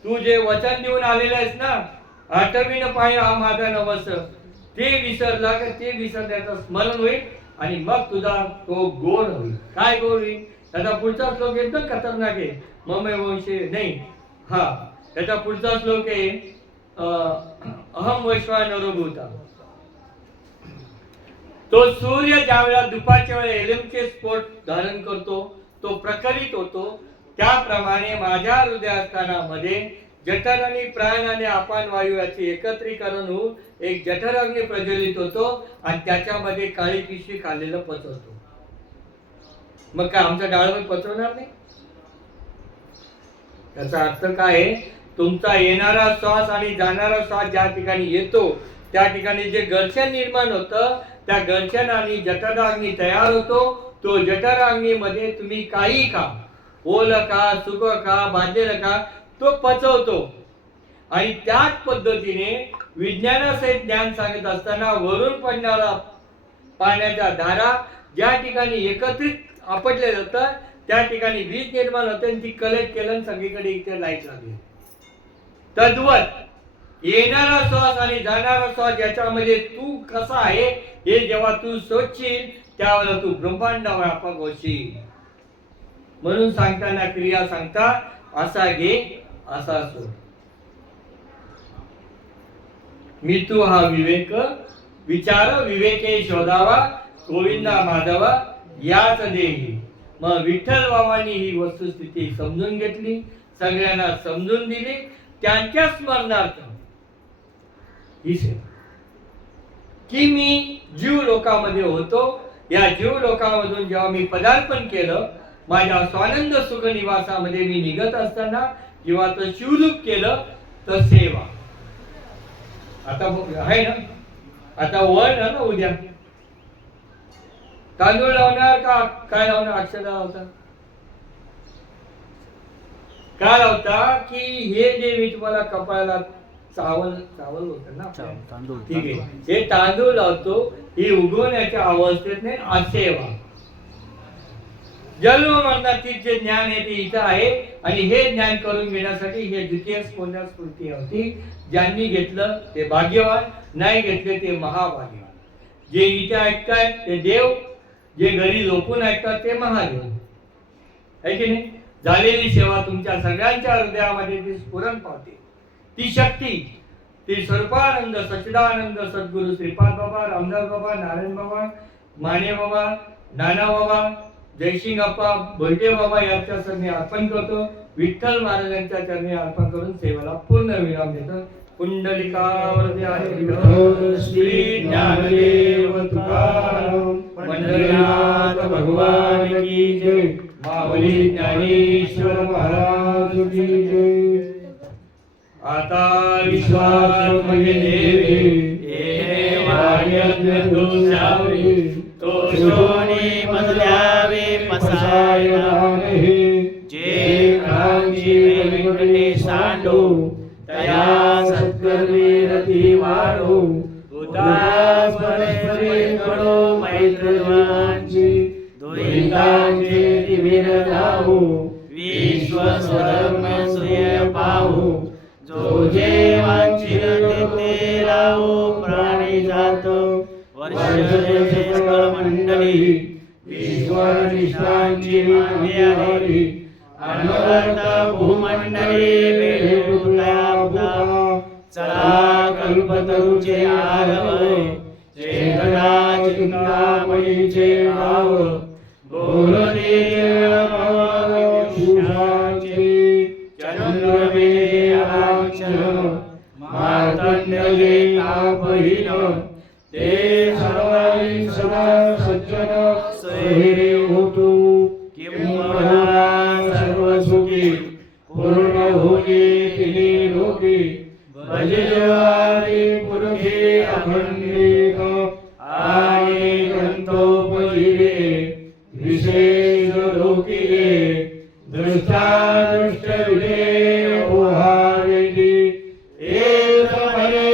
तू जे वचन देऊन आलेलं आहेस ना, आठवीन पाय हा माझा नवस, ते विसरला का ते विसरण्याचं स्मरण होईल आणि मग तुझा तो गोड होईल. काय गोड होईल त्याचा पुढचा श्लोक एकदम खतरनाक आहे. मम वंशे नाही, हा त्याचा पुढचा श्लोक आहे अहम वैश्वानरो भूता. तो सूर्य ज्या वेळा दुपारच्या वेळेला एलिमचे स्फोट धारण करतो, तो प्रकलित होतो, त्याप्रमाणे माझ्या हृदयस्थानामध्ये जठर आणि प्राण आणि अपान वायू याचे एकत्रीकरण होऊन एक जठर अग्नी प्रज्वलित होतो आणि त्याच्यामध्ये काळी पिशवी खाल्लेलं पचवतो. मग काय आमचं डाळवट पचवणार नाही? त्याचा अर्थ काय आहे, तुमचा येणारा श्वास आणि जाणारा श्वास ज्या ठिकाणी येतो त्या ठिकाणी जे घर्षण निर्माण होतं, त्या घर्षण आणि जठराग्नी तयार होतो. तो जठराग्नीमध्ये तुम्ही काही खा, ओल खा, सुक खा, भाजलेलं खा, तो पचवतो. आणि त्याच पद्धतीने विज्ञानासहित ज्ञान सांगत असताना वरून पडणारा पाण्याच्या धारा ज्या ठिकाणी एकत्रित आपटले जातात त्या ठिकाणी वीज निर्माण होते आणि ती कलेक्ट केलं सगळीकडे इथे लाईट लागली. तद्वत येणारा श्वास आणि जाणारा श्वास याच्यामध्ये तू कसा आहे हे जेव्हा तू शोधशील त्यावेळेला तू ब्रह्मांड व्यापक होशील. म्हणून सांगताना क्रिया सांगता असा घे असा सोड. मी तू हा विवेक विचार विवेके शोधावा गोविंदा माधवा याच देही. मग विठ्ठल बाबांनी ही वस्तुस्थिती समजून घेतली, सगळ्यांना समजून दिली, त्यांच्या स्मरणार्थ ही सेवा की मी जीव लोकामध्ये होतो. या जीव लोकामधून जेव्हा मी पदार्पण केलं, माझ्या स्वानंद सुख निवासामध्ये मी निघत असताना जेव्हा तो शिवरूप केलं तर सेवा. आता आहे ना, आता वर ना उद्या तांदूळ लावणार का काय लावणार? अक्षता लावता काय लावता की हे जे मी तुम्हाला कपाळाला चावल होतं ना तांदूळ, ठीक आहे, हे तांदूळ लावतो. ही उगवण्याच्या अवस्थेत नाही असेवा. जन्म मरणाची जे ज्ञान आहे ते इथं आहे आणि हे ज्ञान करून घेण्यासाठी हे द्वितीय स्फूर्ती होती. ज्यांनी घेतलं ते भाग्यवान, नाही घेतले ते महाभाग्यवान. जे इथे ऐकतायत ते देव, जे घरी झोपून ऐकतात ते महादेव. आहे की नाही? झालेली सेवा तुमच्या सगळ्यांच्या हृदयामध्ये ती स्फुरण पावते. ती शक्ती, ती स्वरूपानंद सच्चिदानंद सद्गुरु श्रीपाद बाबा, रामदास बाबा, नारायण बाबा, माने बाबा, नाना बाबा, जयसिंग अप्पा, भोईटे बाबा यांच्या चरणी अर्पण करतो. विठ्ठल महाराजांच्या चरणी अर्पण करून सेवेला पूर्ण विराम देतो. कुंडलिकावरती आहे श्री ज्ञानदेव तुकाराम पंढरीनाथ भगवान की जय. माऊली ज्ञानेश्वर महाराज की जय. आता विश्वास म्हणजे देवे हे वाड्यात दोषावे तो शोणी मजल्यावे पसायदाने जे कांची वेंकटे सांडो तया सत्कर्मी रती वाढो. उदास परस्परे कडो मैत्रवांची द्वैतांचे दिवीर जावो. विश्व स्वधर्म सुय पाहू जो जे वांछित ते राहो. प्राणी जात वर्ष मंडळी ईश्वर निष्ठांची मागे हरी. अनवर्त भूमंडळी बेढुकता चला कल्पतरुचे आरवय. चेतना चिंतामणीचे गाव बोलते चंद्रमे आक्षण मार्तंडले तापहीन. ते सर्वांनी सदा सज्जन सोयरे होतो. किंवा सर्व सुखी पूर्ण होगे तिने लोके. भजवारी पुरखे अखंडित आणि ग्रंथोपजीवे विशेष लोकिले. दृष्टादृष्ट विजय ओहावेदी एक म्हणे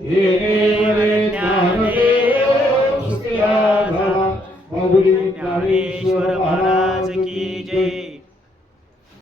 येणे ज्ञानदेव सुखिया भवा. माऊली ज्ञानेश्वर महाराज